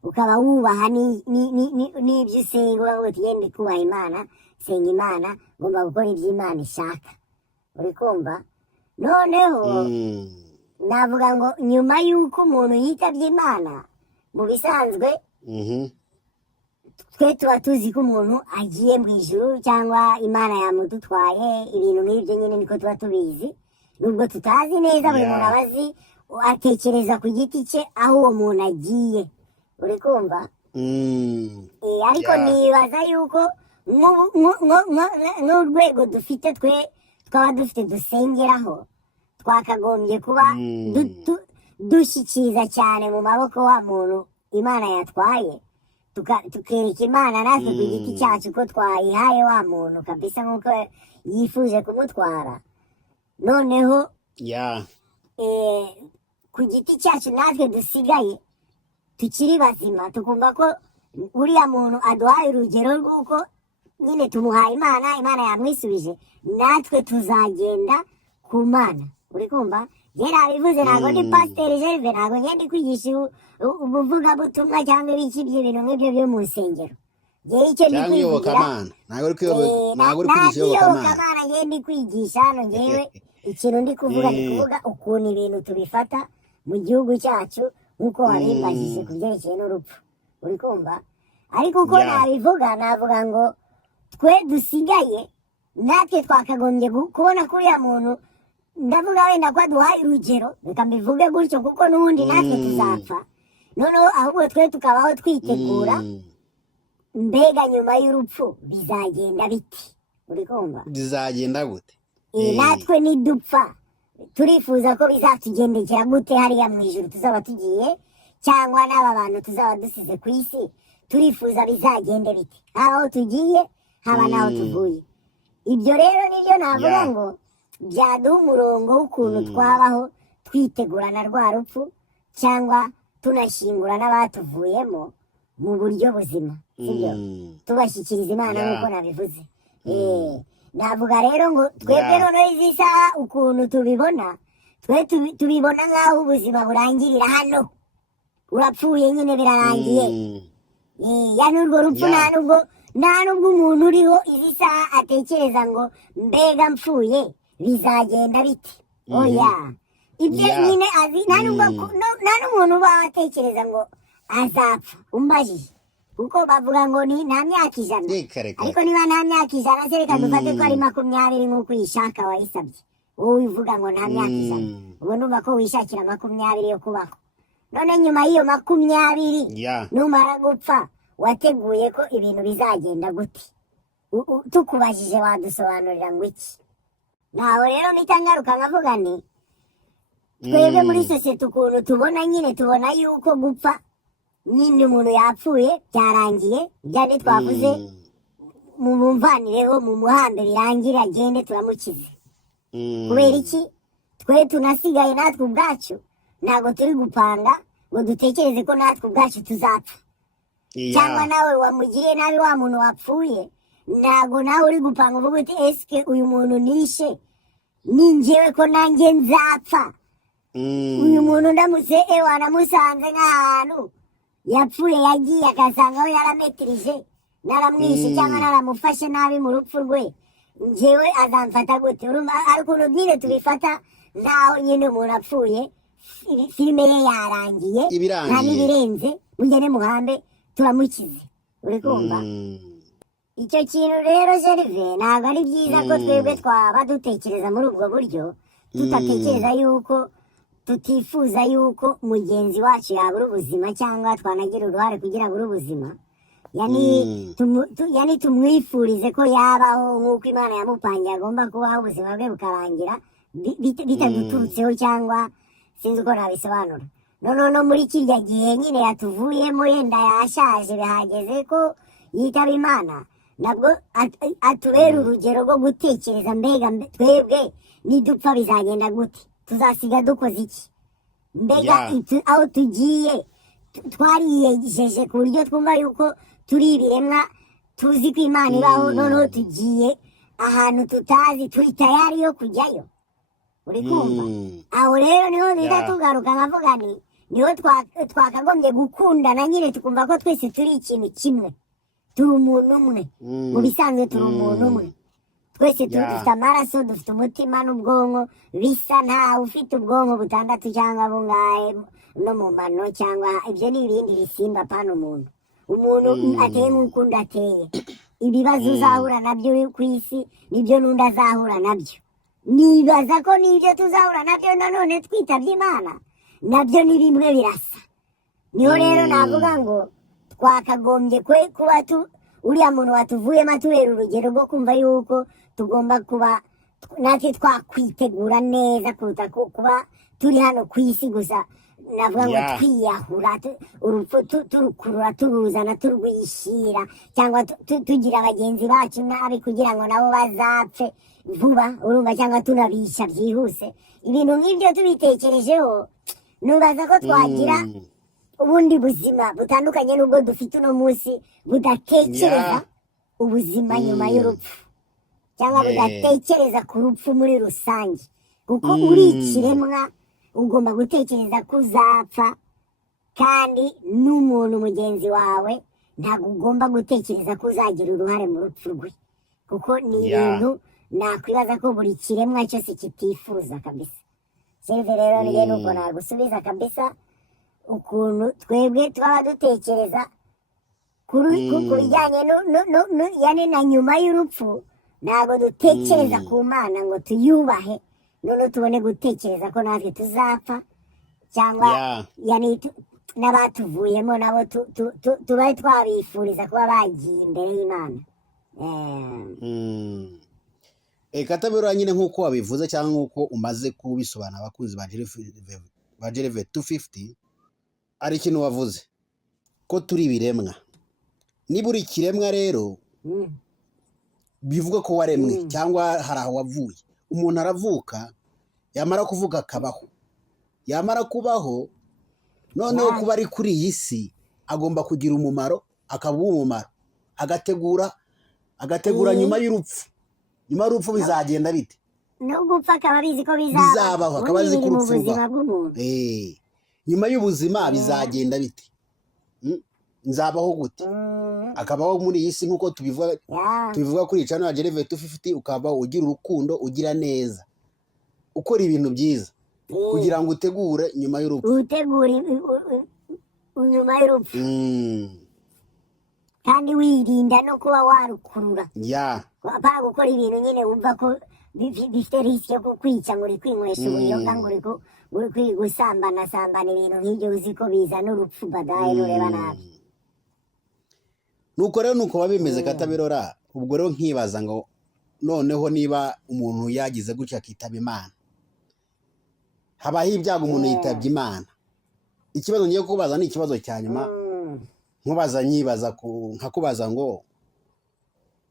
ukaba wubaha n'ibyo usenga, uvuga uti ngende kubaha Imana, senga Imana, ngomba gukora ibyo Imana ishaka. Uri kumva? Noneho navuga ngo nyuma y'uko umuntu yitabye Imana, mu bisanzwe twe tuba tuzi ko umuntu agiye mu ijuru cyangwa Imana yamudutwaye, ibintu nk'ibyo nyine niko tuba tubizi. Nubwo tutazi neza, buri muntu aba azi, atekereza ku giti cye aho uwo muntu agiye. Uri kumva? Ariko nibaza yuko n'urwego dufite twaba dufite dusengeraho, twakagombye kuba dushyikiriza cyane mu maboko wa muntu Imana yatwaye, tukereka Imana natwe ku giti cyacu ko twayihaye wa muntu kabisa nk'uko yifuje kumutwara. Noneho ku giti cyacu natwe dusigaye tukiri bazima, tukumva ko uriya muntu aduhaye urugero rw'uko nyine tumuhaye Imana, Imana yamwisubije, natwe tuzagenda ku Mana. Uri kumva? Yarabivuze, ntabwo ni Pasiteri Gervais, ntabwo ngenda kwigisha ubuvugabutumwa cyangwa ibiki by'ibintu nk'ibyo byo mu nsengero. Cyangwa iyobokamana, ntabwo uri kwigisha iyobokamana. Ngewe ndi kwigisha hano, ngewe ikintu ndi kuvuga ni kuvuga ukuntu ibintu tubifata mu gihugu cyacu, nk'uko wabimbajije ku byerekeye n'urupfu. Uri kumva? Ariko uko nabivuga, navuga ngo twe dusigaye natwe twakagombye kubona ko uriya muntu, ndavuga wenda ko aduhaye urugero, reka mbivuge gutyo, kuko n'ubundi natwe tuzapfa. Noneho ahubwo twe tukabaho twitegura, mbega nyuma y'urupfu bizagenda biti. Uri kumva? Bizagenda gute? natwe nidupfa turifuza ko bizatugendekera gute hariya mu ijuru tuzaba tugiye, cyangwa n'aba bantu tuzaba dusize ku isi turifuza bizagende bite, haba aho tugiye haba n'aho tuvuye. Ibyo rero nibyo navuga ngo byaduha umurongo w'ukuntu twabaho twitegura na rwa rupfu, cyangwa tunashyingura n'abatuvuyemo mu buryo buzima, sibyo? Tubashyikiriza Imana nk'uko nabivuze. Navuga rero ngo twebwe noneho izi saha ukuntu tubibona, twe tubibona nk'aho ubuzima burangirira hano, urapfuye nyine birarangiye. Yani urwo rupfu nta nubwo umuntu uriho izi saha atekereza ngo mbega mpfuye bizagenda bite. Oya, ibyo nyine azi, nta n'umuntu uba atekereza ngo azapfa umbajije, kuko bavuga ngo ni nta myaka 100, ariko niba nta myaka 100 se reka dufate ko ari 20 nk'uko uyishaka wayisabye, wowe uvuga ngo nta myaka 100, ubu numva ko wishakira 20 yo kubaho. None nyuma y'iyo 20 numara gupfa wateguye ko ibintu bizagenda gute? Tukubajije wadusobanurira ngo iki? Naho rero mitangaruka nkavuga ni twebwe muri sosiyete ukuntu tubona, nyine tubona yuko gupfa nyine umuntu yapfuye byarangiye, byane twavuze mu mumvanireho mu muhambe birangira agende turamukize. Kubera iki? Twe tunasigaye natwe ubwacu ntabwo turi gupanga ngo dutekereze ko natwe ubwacu tuzapfa, cyangwa nawe wamugiriye nabi wa muntu wapfuye, ntabwo nawe uri gupanga uvuga uti eske uyu muntu nishe ninjyewe ko nanjye nzapfa. Uyu muntu ndamutse wanamusanze nk'ahantu yapfuye yagiye akasanga aho yarametirije naramwishe cyangwa naramufashe nabi mu rupfu rwe, njyewe azamfata gute? Ari ukuntu nyine tubifata nkaho nyine umuntu apfuye filime ye yarangiye nta n'ibirenze, mugende muhambe turamukize. Uri kumva? Icyo kintu rero Gervais ntabwo ari byiza ko twebwe twaba dutekereza muri ubwo buryo, tutatekereza yuko tutifuza yuko mugenzi wacu yabura ubuzima cyangwa twanagira uruhare kugira abure ubuzima. Yani tumwifurize ko yabaho nk'uko Imana yamupangiye agomba kubaho, ubuzima bwe bukarangira bitaduturutseho, cyangwa sinzi uko nabisobanura. No muri kirya gihe nyine yatuvuyemo, yenda yashaje bihageze ko yitaba Imana, nabwo atubera urugero rwo gutekereza mbega twebwe nidupfa bizagenda gute, tuzasiga dukoze iki? Mbega aho tugiye twariyejeje ku buryo twumva yuko turi ibiremwa tuzi ko Imana ibaho, noneho tugiye ahantu tutazi, turi tayari yo kujyayo. Uri kumva? Aho rero niho biza tugaruka nkavuga ni niho twakagombye gukundana nyine, tukumva ko twese turi ikintu kimwe, turi umuntu umwe. Mu bisanzwe turi umuntu umwe, twese dufite amaraso, dufite umutima n'ubwonko bisa, ntawe ufite ubwonko butandatu cyangwa bungahe no mu mano, cyangwa ibyo ni ibindi bisimba. Pana umuntu ateye nk'uko undi ateye. Ibibazo uzahura nabyo ku isi nibyo n'undi azahura nabyo. Nibaza ko nibyo tuzahura nabyo nanone twitabye Imana, nabyo ni bimwe birasa. Niho rero navuga ngo twakagombye kuba uriya muntu watuvuyemo atubera urugero rwo kumva yuko tugomba kuba natwe twakwitegura neza kuruta kuba turi hano ku isi gusa, navuga ngo twiyahura urupfu turukurura turuzana turwishyira, cyangwa tugira bagenzi bacu nabi kugira ngo nabo bazapfe vuba, urumva, cyangwa tunabisha byihuse. Ibintu nk'ibyo tubitekerejeho nubaza ko twagira ubundi buzima butandukanye n'ubwo dufite uno munsi, budatekereza ubuzima nyuma y'urupfu, cyangwa budatekereza ku rupfu muri rusange. Kuko uri ikiremwa ugomba gutekereza ko uzapfa, kandi n'umuntu mugenzi wawe ntabwo ugomba gutekereza ko uzagira uruhare mu rupfu rwe, kuko ni ibintu nakwibaza ko buri kiremwa cyose kitifuza kabisa. Gervais rero ni rero uko nagusubiza kabisa ukuntu twebwe twaba dutekereza ku bijyanye yani na nyuma y'urupfu. Ntabwo dutekereza ku Mana ngo tuyubahe, none tubone gutekereza ko natwe tuzapfa, cyangwa yani n'abatuvuyemo nabo tubaye twabifuriza kuba bagiye imbere y'Imana. Katabera nyine nk'uko wabivuze cyangwa nk'uko umaze kubisobanura abakunzi ba Gereve 250 ari ikintu wavuze ko turi ibiremwa. Niba uri ikiremwa rero bivuga ko waremwe cyangwa hari aho wavuye. Umuntu aravuka yamara kuvuga akabaho, yamara kubaho noneho kuba ari kuri iyi si agomba kugira umumaro, akaba umumaro, agategura nyuma y'urupfu. Nyuma y'urupfu bizagenda bite? No gupfa akaba bizi ko bizabaho, akaba azi ko urupfu rwabaho. Nyuma y'ubuzima bizagenda bite? Nzabaho gute? Akabaho muri iyi si nk'uko tubivuga kuri channel ya Gereve 250, ukaba ugira urukundo, ugira neza, ukora ibintu byiza kugira ngo utegure nyuma y'urupfu. Utegure nyuma y'urupfu. Kandi wirinda no kuba warukurura. Apara gukora ibintu nyine wumva ko bifite risk yo kukwica, ngo uri kwinywesha ubuyoga, ngo uri gusambana ibintu nk'ibyo uzi ko bizana urupfu badaye nureba nabi. Nuko rero nuko babimeze Katabirora. Ubwo rero nkibaza ngo noneho niba umuntu yagize gutya akitaba Imana, habaho ibyago umuntu yitabye Imana, ikibazo ngiye kubaza ni ikibazo cya nyuma. Nkakubaza ngo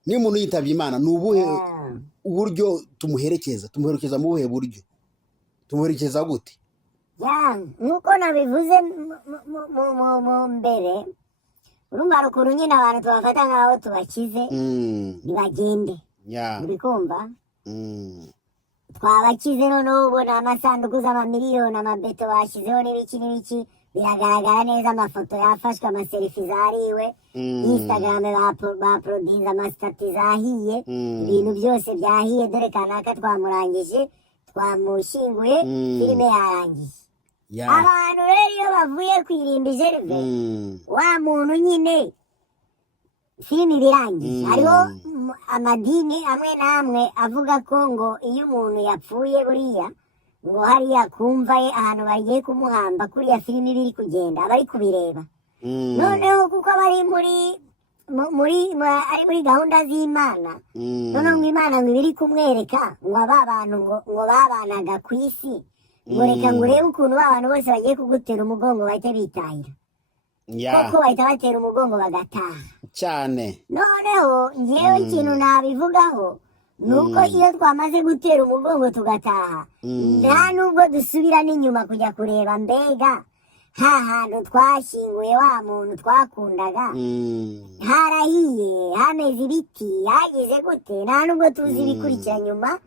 niba umuntu yitabye Imana nubuhe uburyo tumuherekeza mu buhe buryo, tumuherekeza gute? Nkuko nabivuze mu mbere, urumva ukuntu nyine abantu tubafata nk'aho tubakize ntibagende. Uri kumva? Twabakize noneho ubona amasanduku z'amamiliyoni, amabeto bashyizeho n'ibiki biragaragara neza, amafoto yafashwe, amaserifi zariwe, Instagram baprodinze amasitati zahiye, ibintu byose byahiye, dore kanaka twamurangije, twamushyinguye, filime yarangiye. Abantu rero iyo bavuye kwirimba Gereve, wa muntu nyine filime birangiye. Hariho amadini amwe n'amwe avuga ko ngo iyo umuntu yapfuye buriya ngo hariya kumva ye ahantu bagiye kumuhamba, kuriya filime biri kugenda abari kubireba. Noneho kuko bari ari muri gahunda z'Imana, noneho ngo Imana ngo ibiri kumwereka ngo aba bantu ngo babanaga ku isi, ngo reka ngo urebe ukuntu abantu bose bagiye kugutera umugongo bahita bitahira. Koko bahita batera umugongo bagataha cyane. Noneho ngewe ikintu nabivugaho nuko iyo twamaze gutera umugongo tugataha, nta nubwo dusubira n'inyuma kujya kureba mbega ha hantu twashyinguye wa muntu twakundaga harahiye, hameze ibiti, hagize gute. Nta nubwo tuzi ibikurikira nyuma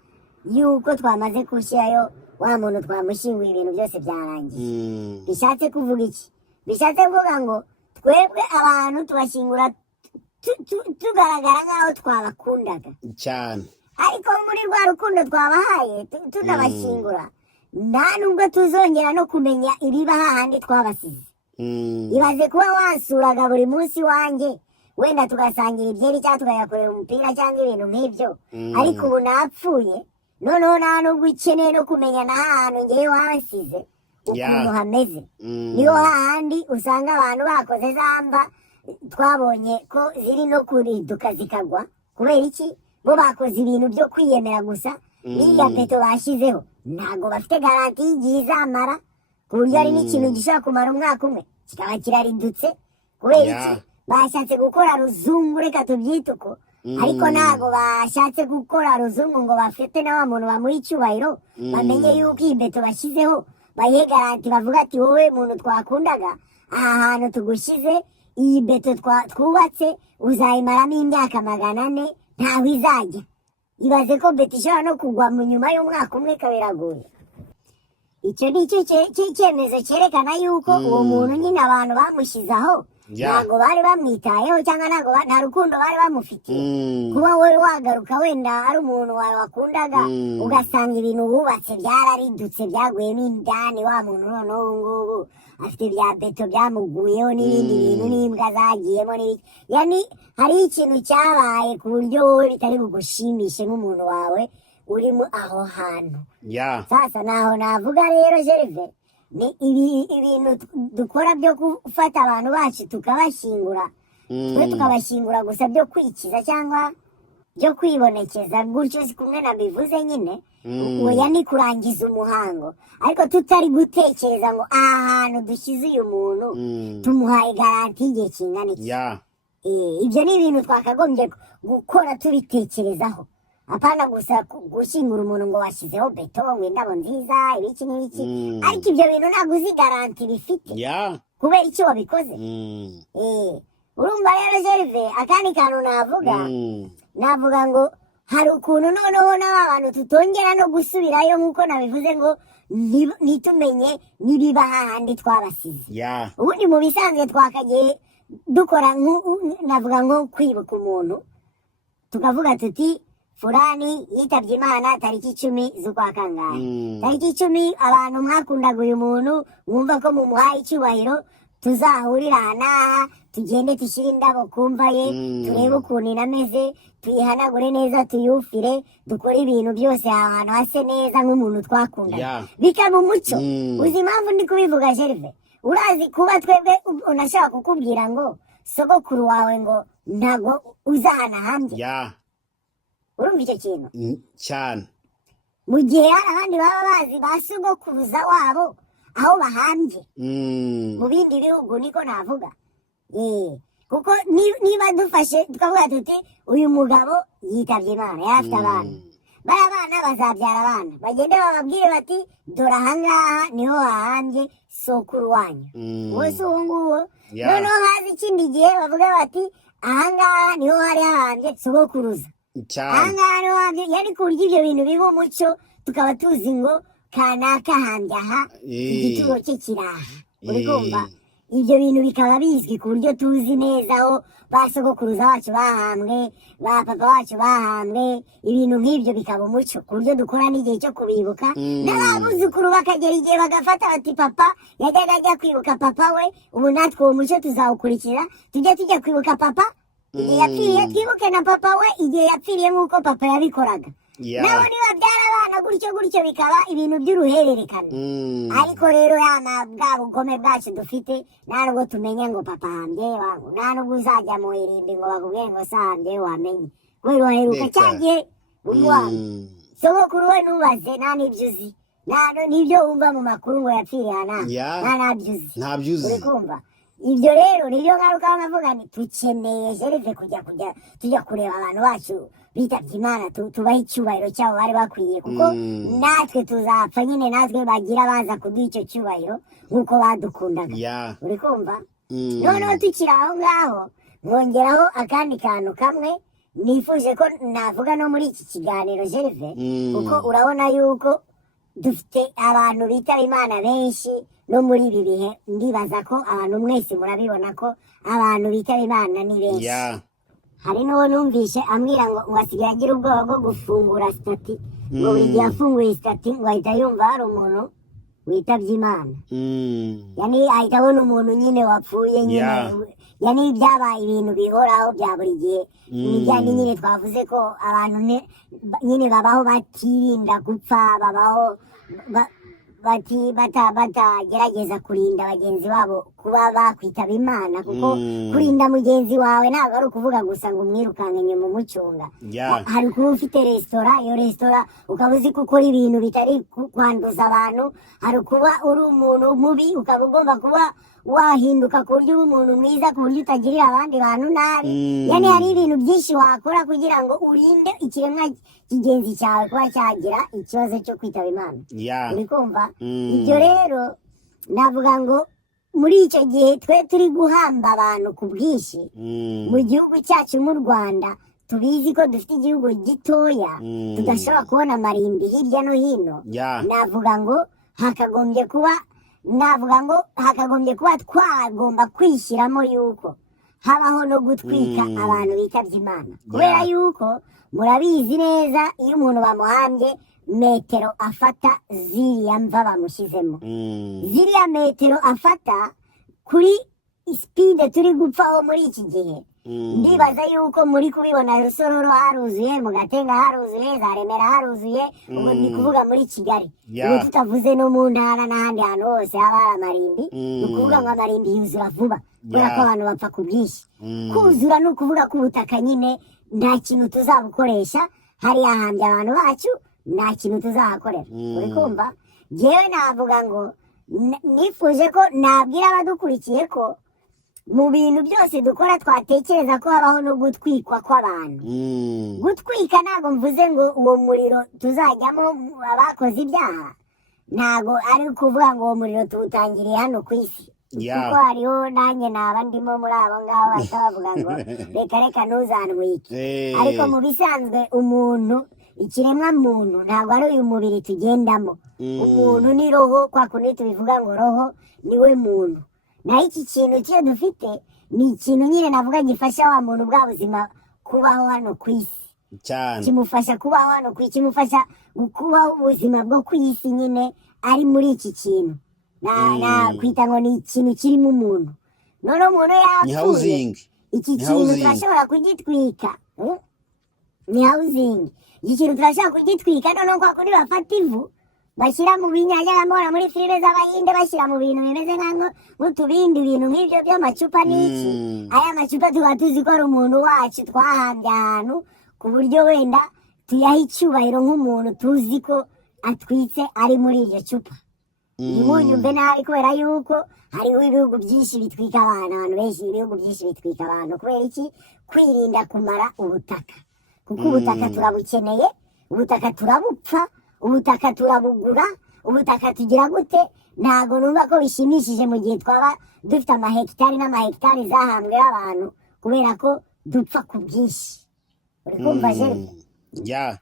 yuko twamaze gushyirayo wa muntu twamushyinguye, ibintu byose byarangiye. Bishatse kuvuga iki? Bishatse kuvuga ngo twebwe abantu tubashyingura tugaragara nk'aho twabakundaga cyane, ariko muri rwa rukundo twabahaye tunabashyingura, nta nubwo tuzongera no kumenya ibiba hahandi twabasize. Ibaze kuba wasuraga buri munsi wanjye, wenda tugasangira ibyeri cyangwa tugayakorera umupira cyangwa ibintu nk'ibyo, ariko ubu napfuye, noneho nta nubwo ukeneye no kumenya na hantu ngewe wansize ukuntu hameze. Niho hahandi usanga abantu bakoze zamba twabonye ko ziri no kuriduka zikagwa. Kubera iki? Bo bakoze ibintu byo kwiyemera gusa. N'iya peto bashyizeho ntabwo bafite garanti y'igihe izamara, ku buryo ari n'ikintu gishobora kumara umwaka umwe kikaba kiraridutse. Kubera iki? Bashatse gukora ruzungu, reka tubyite uko, ariko ntabwo bashatse gukora ruzungu ngo bafite na wa muntu bamuha icyubahiro, bamenye yuko iyi beto bashyizeho bayihe garanti, bavuga ati wowe muntu twakundaga, aha hantu tugushyize, iyi beto twubatse uzayimaramo imyaka 400 ntaho izajya. Ibaze ko beto ishobora no kugwa mu nyuma y'umwaka umwe, kabiragoye. Icyo ni cyo cyemezo cyerekana yuko uwo muntu nyine abantu bamushyizaho ntabwo bari bamwitayeho, cyangwa nta rukundo bari bamufitiye. Kuba wowe wagaruka wenda ari umuntu wawe wakundaga, ugasanga ibintu wubatse byararidutse, byaguyemo indani, wa muntu noneho ubu ngubu afite bya beto byamuguyeho n'ibindi bintu, n'imbwa zagiyemo n'ibiki. Yani hari ikintu cyabaye ku buryo wowe bitari bugushimishe nk'umuntu wawe uri aho hantu. Sasa naho navuga rero Gereve, ni ibintu dukora byo gufata abantu bacu tukabashyingura, twe tukabashyingura gusa byo kwikiza cyangwa byo kwibonekeza gutyo si kumwe nabivuze nyine oya ni kurangiza umuhango ariko tutari gutekereza ngo ahantu dushyize uyu muntu tumuhaye garanti y'igihe kingana iki. Ibyo ni ibintu twakagombye gukora tubitekerezaho, apana gusa gushyingura umuntu ngo washyizeho beto ngo indabo nziza ibiki n'ibiki, ariko ibyo bintu ntabwo uzi garanti bifite kubera icyo wabikoze. Urumva rero Gerve, akandi kantu navuga ngo hari ukuntu noneho n'abantu tutongera no gusubirayo nk'uko nabivuze ngo nitumenye nibiba hahandi twabasize. Ubundi mu bisanzwe twakagiye dukora navuga ngo kwibuka umuntu tukavuga tuti fulani yitabye Imana tariki 10 z'ukwa kangahe, tariki 10 abantu mwakundaga uyu muntu mwumva ko mumuhaye icyubahiro tuzahurira aha tugende tushyire indabo kumva ye turebe ukuntu inameze tuyihanagure neza tuyufire dukore ibintu byose ahantu hase neza nk'umuntu twakunda bikaba umuco. Uzi impamvu ndi kubivuga Gerve? Urazi kuba twebwe unashaka kukubwira ngo sogokuru wawe ngo ntago uzahana hanze. Urumva icyo kintu cyane mu gihe hari abandi baba bazi ba sogokuruza wabo aho bahambye mu bindi bihugu, niko navuga. Kuko niba dufashe tukavuga tuti uyu mugabo yitabye Imana yafite abana, bari abana bazabyara abana bagende bababwire bati dore ahangaha niho hahambye sokuru wanyu uwo si uwo nguwo. Noneho hazi ikindi gihe bavuga bati ahangaha niho hari hahambye sogokuruza, ahangaha niho hahambye, yani ku buryo ibyo bintu biba umuco tukaba tuzi ngo kanaka hambye aha igituro cye kiraha. Uri kumva? Ibyo bintu bikaba bizwi ku buryo tuzi neza aho ba sogokuruza wacu bahambwe, ba papa wacu bahambwe, ibintu nk'ibyo bikaba umuco ku buryo dukora n'igihe cyo kubibuka n'abuzukuru bakagera igihe bagafata bati papa yajyaga ajya kwibuka papa we, ubu natwe uwo muco tuzawukurikira tujya kwibuka papa igihe yapfiriye, twibuke na papa we igihe yapfiriye nk'uko papa yabikoraga. Nabo nibabyara abana gutyo bikaba ibintu by'uruhererekane. Ariko rero bwa bugome bwacu dufite nta nubwo tumenya ngo papa hambye wangu, nta nubwo uzajya mu irimbi ngo bakubwire ngo sahambye wamenye kubera waheruka cyagiye umuwabo. Sogokuru we nubaze nta n'ibyo uzi, n'ibyo wumva mu makuru ngo yapfiriye aha ntabyo uzi. Uri kumva? Ibyo rero nibyo ngaruka bavuga ni dukeneye Gerve tujya kureba abantu bacu bitabye Imana tubahe icyubahiro cyabo bari bakwiye, kuko natwe tuzapfa nyine, natwe bagira baza kuduha icyo cyubahiro nk'uko badukundaga. Uri kumva? Noneho tukiri aho ngaho mwongeraho akandi kantu kamwe nifuje ko navuga no muri iki kiganiro Gerve, kuko urabona yuko dufite abantu bitaba Imana benshi no muri ibi bihe. Ndibaza ko abantu mwese murabibona ko abantu bitaba Imana ni benshi. Hari n'uwo numvishe ambwira ngo asigaye agira ubwoba bwo gufungura stati, ngo buri gihe afunguye stati ngo ahita yumva hari umuntu witabye Imana. Yani ahita abona umuntu nyine wapfuye nyine, yani byabaye ibintu bihoraho bya buri gihe. Nijyanye nyine twavuze ko abantu nyine babaho batirinda gupfa, babaho batagerageza kurinda bagenzi babo kuba bakwitaba Imana, kuko kurinda mugenzi wawe ntabwo ari ukuvuga gusa ngo umwirukanke nyuma umucunga. Hari kuba ufite resitora, iyo resitora ukaba uzi gukora ibintu bitari kwanduza abantu, hari kuba uri umuntu mubi ukaba ugomba kuba wahinduka ku buryo umuntu mwiza ku buryo utagirira abandi bantu nabi. Yani hari ibintu byinshi wakora kugira ngo urinde ikiremwa kigenzi cyawe kuba cyagira ikibazo cyo kwitaba Imana. Uri kumva? Ibyo rero navuga ngo muri icyo gihe twe turi guhamba abantu ku bwinshi mu gihugu cyacu mu Rwanda, tubizi ko dufite igihugu gitoya tudashobora kubona amarimbi hirya no hino. Navuga ngo hakagombye kuba twagomba kwishyiramo yuko habaho no gutwika abantu bitabye Imana, kubera yuko murabizi neza iyo umuntu bamuhambye metero afata ziriya mva bamushyizemo, ziriya metero afata kuri speed turi gupfaho muri iki gihe ndibaza yuko muri kubibona Rusororo haruzuye, mu Gatenga haruzuye, za Remera haruzuye, ubu ndi kuvuga muri Kigali. Ubu tutavuze no mu ntara n'ahandi hantu hose haba hari amarimbi, ni ukuvuga ngo amarimbi yuzura vuba kubera ko abantu bapfa ku bwinshi. Kuzura ni ukuvuga ko ubutaka nyine nta kintu tuzabukoresha, hariya hambye abantu bacu nta kintu tuzahakorera. Uri kumva? Jewe navuga ngo nifuje ko nabwira abadukurikiye ko mu bintu byose dukora twatekereza ko habaho no gutwikwa kw'abantu. Gutwika ntabwo mvuze ngo uwo muriro tuzajyamo abakoze ibyaha, ntabwo ari ukuvuga ngo uwo muriro tuwutangiriye hano ku isi, kuko hariho nanjye naba ndimo muri abo ngabo batavuga ngo reka ntuzanwike. Ariko mu bisanzwe umuntu, ikiremwa muntu ntabwo ari uyu mubiri tugendamo. Umuntu ni roho, kwa kundi tubivuga ngo roho niwe muntu. Na iki kintu cyo dufite ni ikintu nyine navuga gifasha wa muntu bwa buzima kubaho hano ku isi cyane, kimufasha kubaho hano ku isi, kimufasha kubaho ubuzima bwo ku isi nyine ari muri iki kintu. Na kwita ngo ni ikintu kirimo umuntu. None umuntu yapfuye, iki kintu turashobora kugitwika. Ni housing. Iki kintu turashobora kugitwika, none kwa kundi bafata ivu bashyira mu binyanya bamora muri filime z'Abahinde, bashyira mu bintu bimeze nk'utubindi, ibintu nk'ibyo by'amacupa n'iki. Aya macupa tuba tuzi ko ari umuntu wacu twahambye ahantu, ku buryo wenda tuyaha icyubahiro nk'umuntu tuzi ko atwitse ari muri iryo cupa. Ntimunyumve nabi kubera yuko hariho ibihugu byinshi bitwika abantu benshi, ibihugu byinshi bitwika abantu kubera iki? Kwirinda kumara ubutaka, kuko ubutaka turabukeneye, ubutaka turabupfa, ubutaka turabugura, ubutaka tugira gute. Ntabwo numva ko bishimishije mu gihe twaba dufite amahegitari n'amahegitari zahambwe abantu kubera ko dupfa ku bwinshi. Uri kumva Jerve?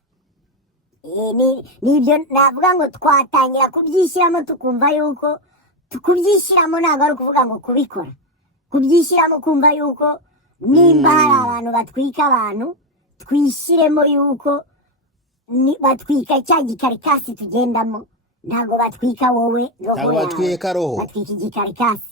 Nibyo navuga ngo twatangira kubyishyiramo, tukumva yuko kubyishyiramo ntabwo ari ukuvuga ngo kubikora, kubyishyiramo kumva yuko nimba hari abantu batwika abantu, twishyiremo yuko batwika cya gikarikasi tugendamo, ntabwo batwika wowe roho yawe, batwika igikarikasi,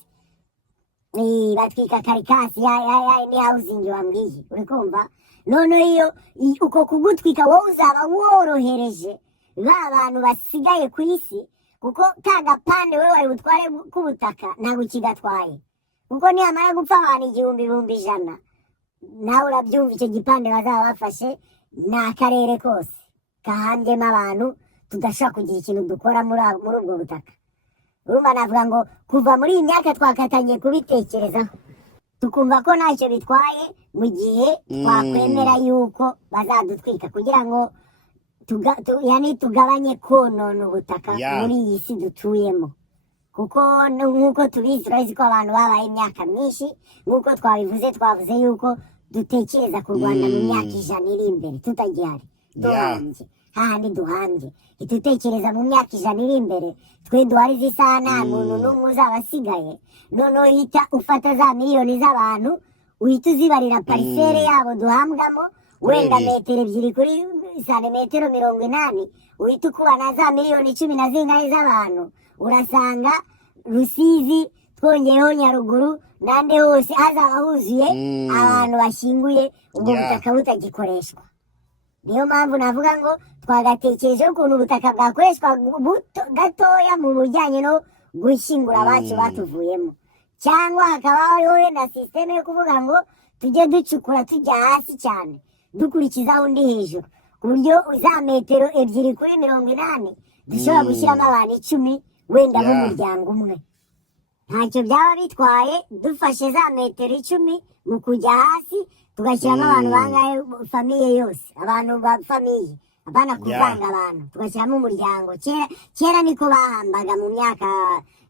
batwika karikasi ni housing wambwiye. Uri kumva? None iyo uko kugutwika wowe uzaba worohereje ba bantu basigaye ku isi, kuko ka gapande wowe wari butware k'ubutaka ntabwo kigatwaye, kuko niyamara gupfa abantu 1,000 nawe urabyumva icyo gipande bazaba bafashe ni akarere kose kahambyemo abantu tudashaka kugira ikintu dukora muri ubwo butaka. Urumva navuga ngo kuva muri iyi myaka twakatangiye kubitekerezaho, tukumva ko ntacyo bitwaye mu gihe twakwemera yuko bazadutwika kugira ngo tugabanye konona ubutaka muri iyi si dutuyemo. Kuko nk'uko tubizi, turazi ko abantu babaye imyaka myinshi, nk'uko twavuze yuko dutekereza ku Rwanda mu myaka 100 iri imbere tutagihari, duhambye hahandi duhambye. Itutekereza mu myaka 100 iri imbere twe duhari zisa nta muntu n'umwe uzaba asigaye. None uhita ufata za miliyoni z'abantu, uhita uzibarira parisere yabo duhambwamo, wenda metero 2 kuri santimetero 80, uhita ukubana za miliyoni 10 na zingahe z'abantu, urasanga Rusizi twongeyeho Nyaruguru nande hose hazaba huzuye abantu bashyinguye, ubwo butaka butagikoreshwa. Niyo mpamvu navuga ngo twagatekereje ukuntu ubutaka bwakoreshwa gatoya mu bijyanye no gushyingura abacu batuvuyemo, cyangwa hakaba hariho na sisiteme yo kuvuga ngo tujye ducukura tujya hasi cyane dukurikizaho undi hejuru, ku buryo za metero 2 kuri 80 dushobora gushyiramo abantu 10 wenda b'umuryango umwe. Ntacyo byaba bitwaye dufashe za metero 10 mu kujya hasi tugashyiramo abantu bangahe, famiye yose, abantu ba famiye, abana kuvanga abantu, tugashyiramo umuryango. Kera niko bahambaga mu myaka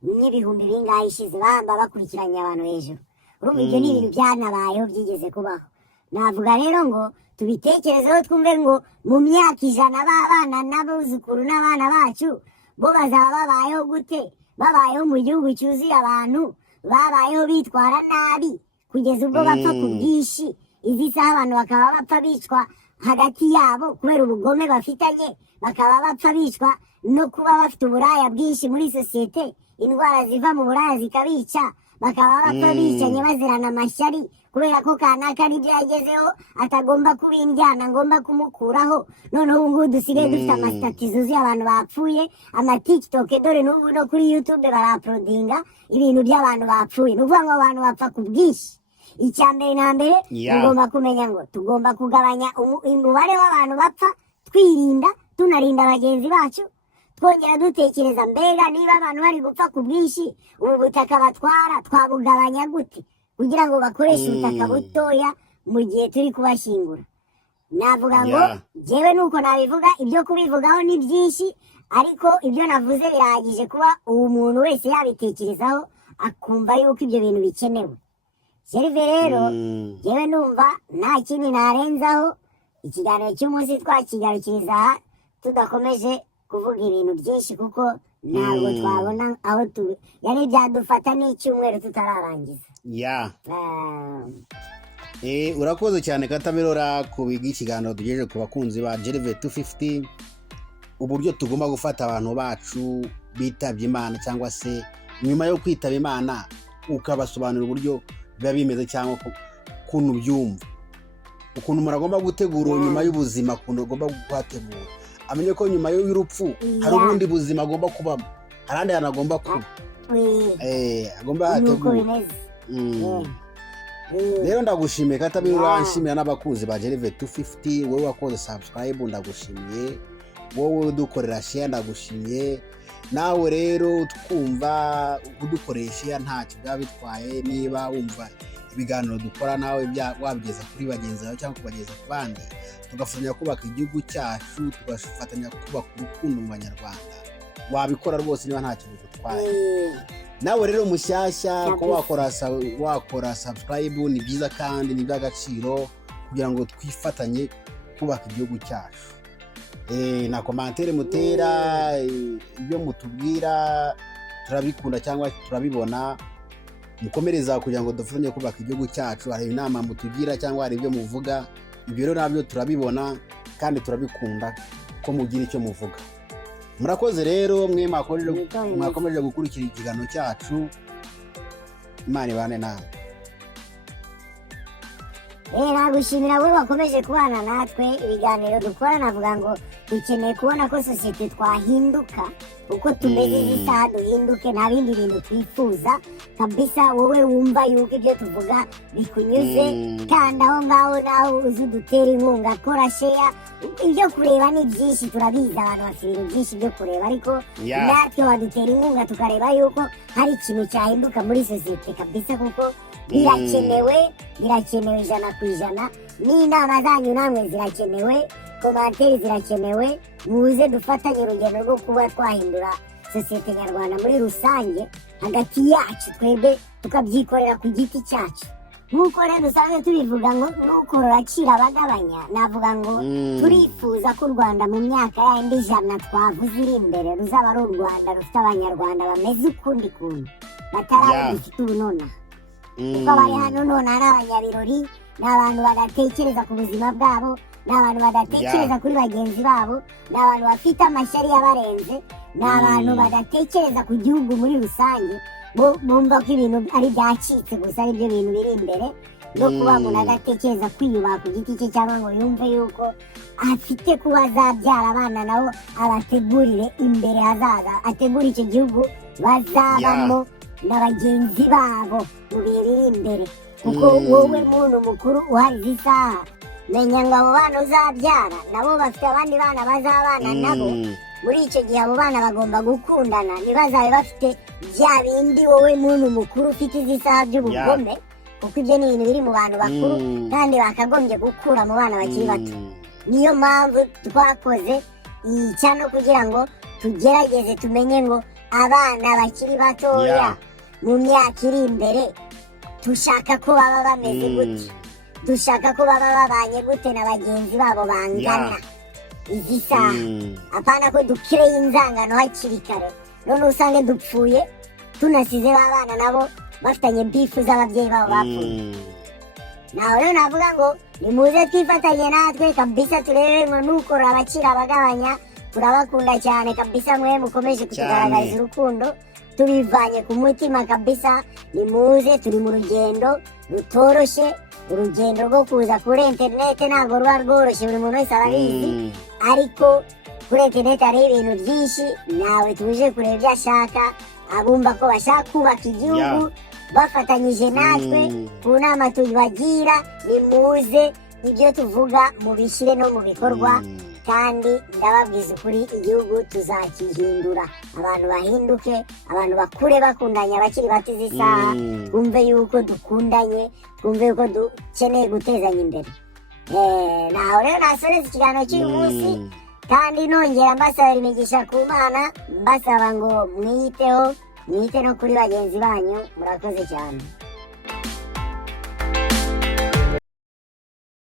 n'ibihumbi bingahe ishize, bahamba bakurikiranye abantu hejuru. Urumva ibyo ni ibintu byanabayeho byigeze kubaho. Navuga rero ngo tubitekerezeho, twumve ngo mu myaka 100 b'abana n'abuzukuru n'abana bacu bo bazaba babayeho gute, babayeho mu gihugu cyuzuye abantu, babayeho bitwara nabi kugeza ubwo bapfa ku bwinshi. Izi saha abantu bakaba bapfa bicwa hagati yabo kubera ubugome bafitanye, bakaba bapfa bicwa no kuba bafite uburaya bwinshi muri sosiyete, indwara ziva mu buraya zikabica, bakaba bapfa bicanye bazirana amashyari kubera ko kanaka aribyo yagezeho atagomba kubindyana ngomba kumukuraho. Noneho ubu ngubu dusigaye dufite amasitati zuzuye abantu bapfuye, amatikitoke, dore n'ubu no kuri YouTube baraprodinga ibintu by'abantu bapfuye. Ni ukuvuga ngo abantu bapfa ku bwinshi. Icya mbere na mbere tugomba kumenya ngo tugomba kugabanya umubare w'abantu bapfa, twirinda tunarinda bagenzi bacu, twongera dutekereza mbega niba abantu bari gupfa ku bwinshi, ubu butaka batwara twabugabanya gute kugira ngo bakoreshe ubutaka butoya mu gihe turi kubashyingura. Navuga ngo jewe nuko nabivuga, ibyo kubivugaho ni byinshi, ariko ibyo navuze birahagije kuba uwo muntu wese yabitekerezaho akumva yuko ibyo bintu bikenewe. Gerve rero jewe numva nta kindi narenzaho, ikiganiro cy'umunsi twakigarukiriza aha tudakomeje kuvuga ibintu byinshi kuko ntabwo twabona aho yani byadufata n'icyumweru tutararangiza. Urakoze cyane Katabirora ku bw'ikiganiro tugejeje ku bakunzi ba Gerve 250, uburyo tugomba gufata abantu bacu bitabye Imana cyangwa se nyuma yo kwitaba Imana, ukabasobanurira uburyo biba bimeze cyangwa ukuntu byumva, ukuntu umuntu agomba gutegura nyuma y'ubuzima, ukuntu agomba kuhategura, amenye ko nyuma y'urupfu hari ubundi buzima agomba kubamo, harandi hantu agomba kuba agomba hategura. Rero ndagushimiye Katabirora, nshimira n'abakunzi ba Gerve 250, wowe wakoze subscribe ndagushimiye, wowe udukorera share ndagushimiye, nawe rero twumva kudukoresha ntacyo byaba bitwaye. Niba wumva ibiganiro dukora nawe wabigeza kuri bagenzi bawe cyangwa kubageza ku bandi, tugafatanya kubaka igihugu cyacu, tugafatanya kubaka urukundo mu Banyarwanda, wabikora rwose niba ntacyo bigutwaye. Nawe rero mushyashya ko wakora subscribe ni byiza kandi ni by'agaciro kugira ngo twifatanye kubaka igihugu cyacu. Na commentaire mutera, ibyo mutubwira turabikunda cyangwa turabibona, mukomereza kugira ngo dufatanye kubaka igihugu cyacu. Hari inama mutugira cyangwa hari ibyo muvuga, ibyo rero nabyo turabibona kandi turabikunda ko mugira icyo muvuga. Murakoze rero mwe mwakomeje gukurikira ikiganiro cyacu. Imana ibane nawe. Nagushimira wowe wakomeje kubana natwe ibiganiro dukora. Navuga ngo dukeneye kubona ko sosiyete twahinduka, uko tumeze isaha duhinduke, nta bindi bintu twifuza kabisa. Wowe wumva yuko ibyo tuvuga bikunyuze, kandi aho ngaho nawe uzi udutera inkunga, kora share. Ibyo kureba ni byinshi, turabizi abantu bafite ibintu byinshi byo kureba, ariko natwe wadutera inkunga tukareba yuko hari ikintu cyahinduka muri sosiyete kabisa, kuko birakenewe 100%. N'inama zanyu namwe zirakenewe, komantere zirakenewe, muze dufatanye urugendo rwo kuba twahindura sosiyete nyarwanda muri rusange hagati yacu, twebwe tukabyikorera ku giti cyacu. Nk'uko rero dusanzwe tubivuga ngo nukorora acira abagabanya. Navuga ngo turifuza ko u Rwanda mu myaka yandi 100 twavuze iri imbere ruzaba ari u Rwanda rufite abanyarwanda bameze ukundi kuntu batari dufite ubu nonaha. Kuko abari hano none ari abanyabirori, ni abantu badatekereza ku buzima bwabo, ni abantu badatekereza kuri bagenzi babo, ni abantu bafite amashyari yabarenze, ni abantu badatekereza ku gihugu muri rusange. Bumva ko ibintu ari byacitse gusa, ari byo bintu biri imbere, no kuba umuntu adatekereza kwiyubaha ku giti cye cyangwa ngo yumve yuko afite kuba azabyara abana nabo abategurire imbere hazaza, ategura icyo gihugu bazabamo na bagenzi babo mu bihe biri imbere. Kuko wowe muntu mukuru uhari izi saha, menya ngo abo bana uzabyara nabo bafite abandi bana bazabana nabo. Muri icyo gihe abo bana bagomba gukundana, ntibazabe bafite bya bindi wowe muntu mukuru ufite izi saha by'ubugome, kuko ibyo ni ibintu biri mu bantu bakuru kandi bakagombye gukura mu bana bakiri bato. Niyo mpamvu twakoze iyi channel kugira ngo tugerageze tumenye ngo abana bakiri batoya mu myaka iri imbere dushaka ko baba bameze gute, dushaka ko baba babanye gute na bagenzi babo bangana izi saha. Apana ko dukireye inzangano hakiri kare, none usange dupfuye tunasize babana nabo bafitanye bifu z'ababyeyi babo bapfuye. Nawe rero navuga ngo nimuze twifatanye natwe kabisa, turebe ngo nukorora abacira abagabanya. Turabakunda cyane kabisa, mwe mukomeje kutugaragariza urukundo, tubivanye ku mutima kabisa. Nimuze turi mu rugendo rutoroshe, urugendo rwo kuza kuri internet ntabwo ruba rworoshye, buri muntu wese arabizi, ariko kuri internet hari ibintu byinshi, nawe tuje kureba ibyo ashaka, abumva ko bashaka kubaka igihugu bafatanyije natwe ku nama tubagira. Nimuze ibyo tuvuga mubishyire no mu bikorwa, kandi ndababwiza ukuri igihugu tuzakihindura, abantu bahinduke, abantu bakure bakundanye, abakiri bato izi saha twumve yuko dukundanye, twumve yuko dukeneye gutezanya imbere. Naho rero nasoreza ikiganiro cy'uyu munsi, kandi nongera mbasabira imigisha ku Mana, mbasaba ngo mwiyiteho, mwite no kuri bagenzi banyu. Murakoze cyane.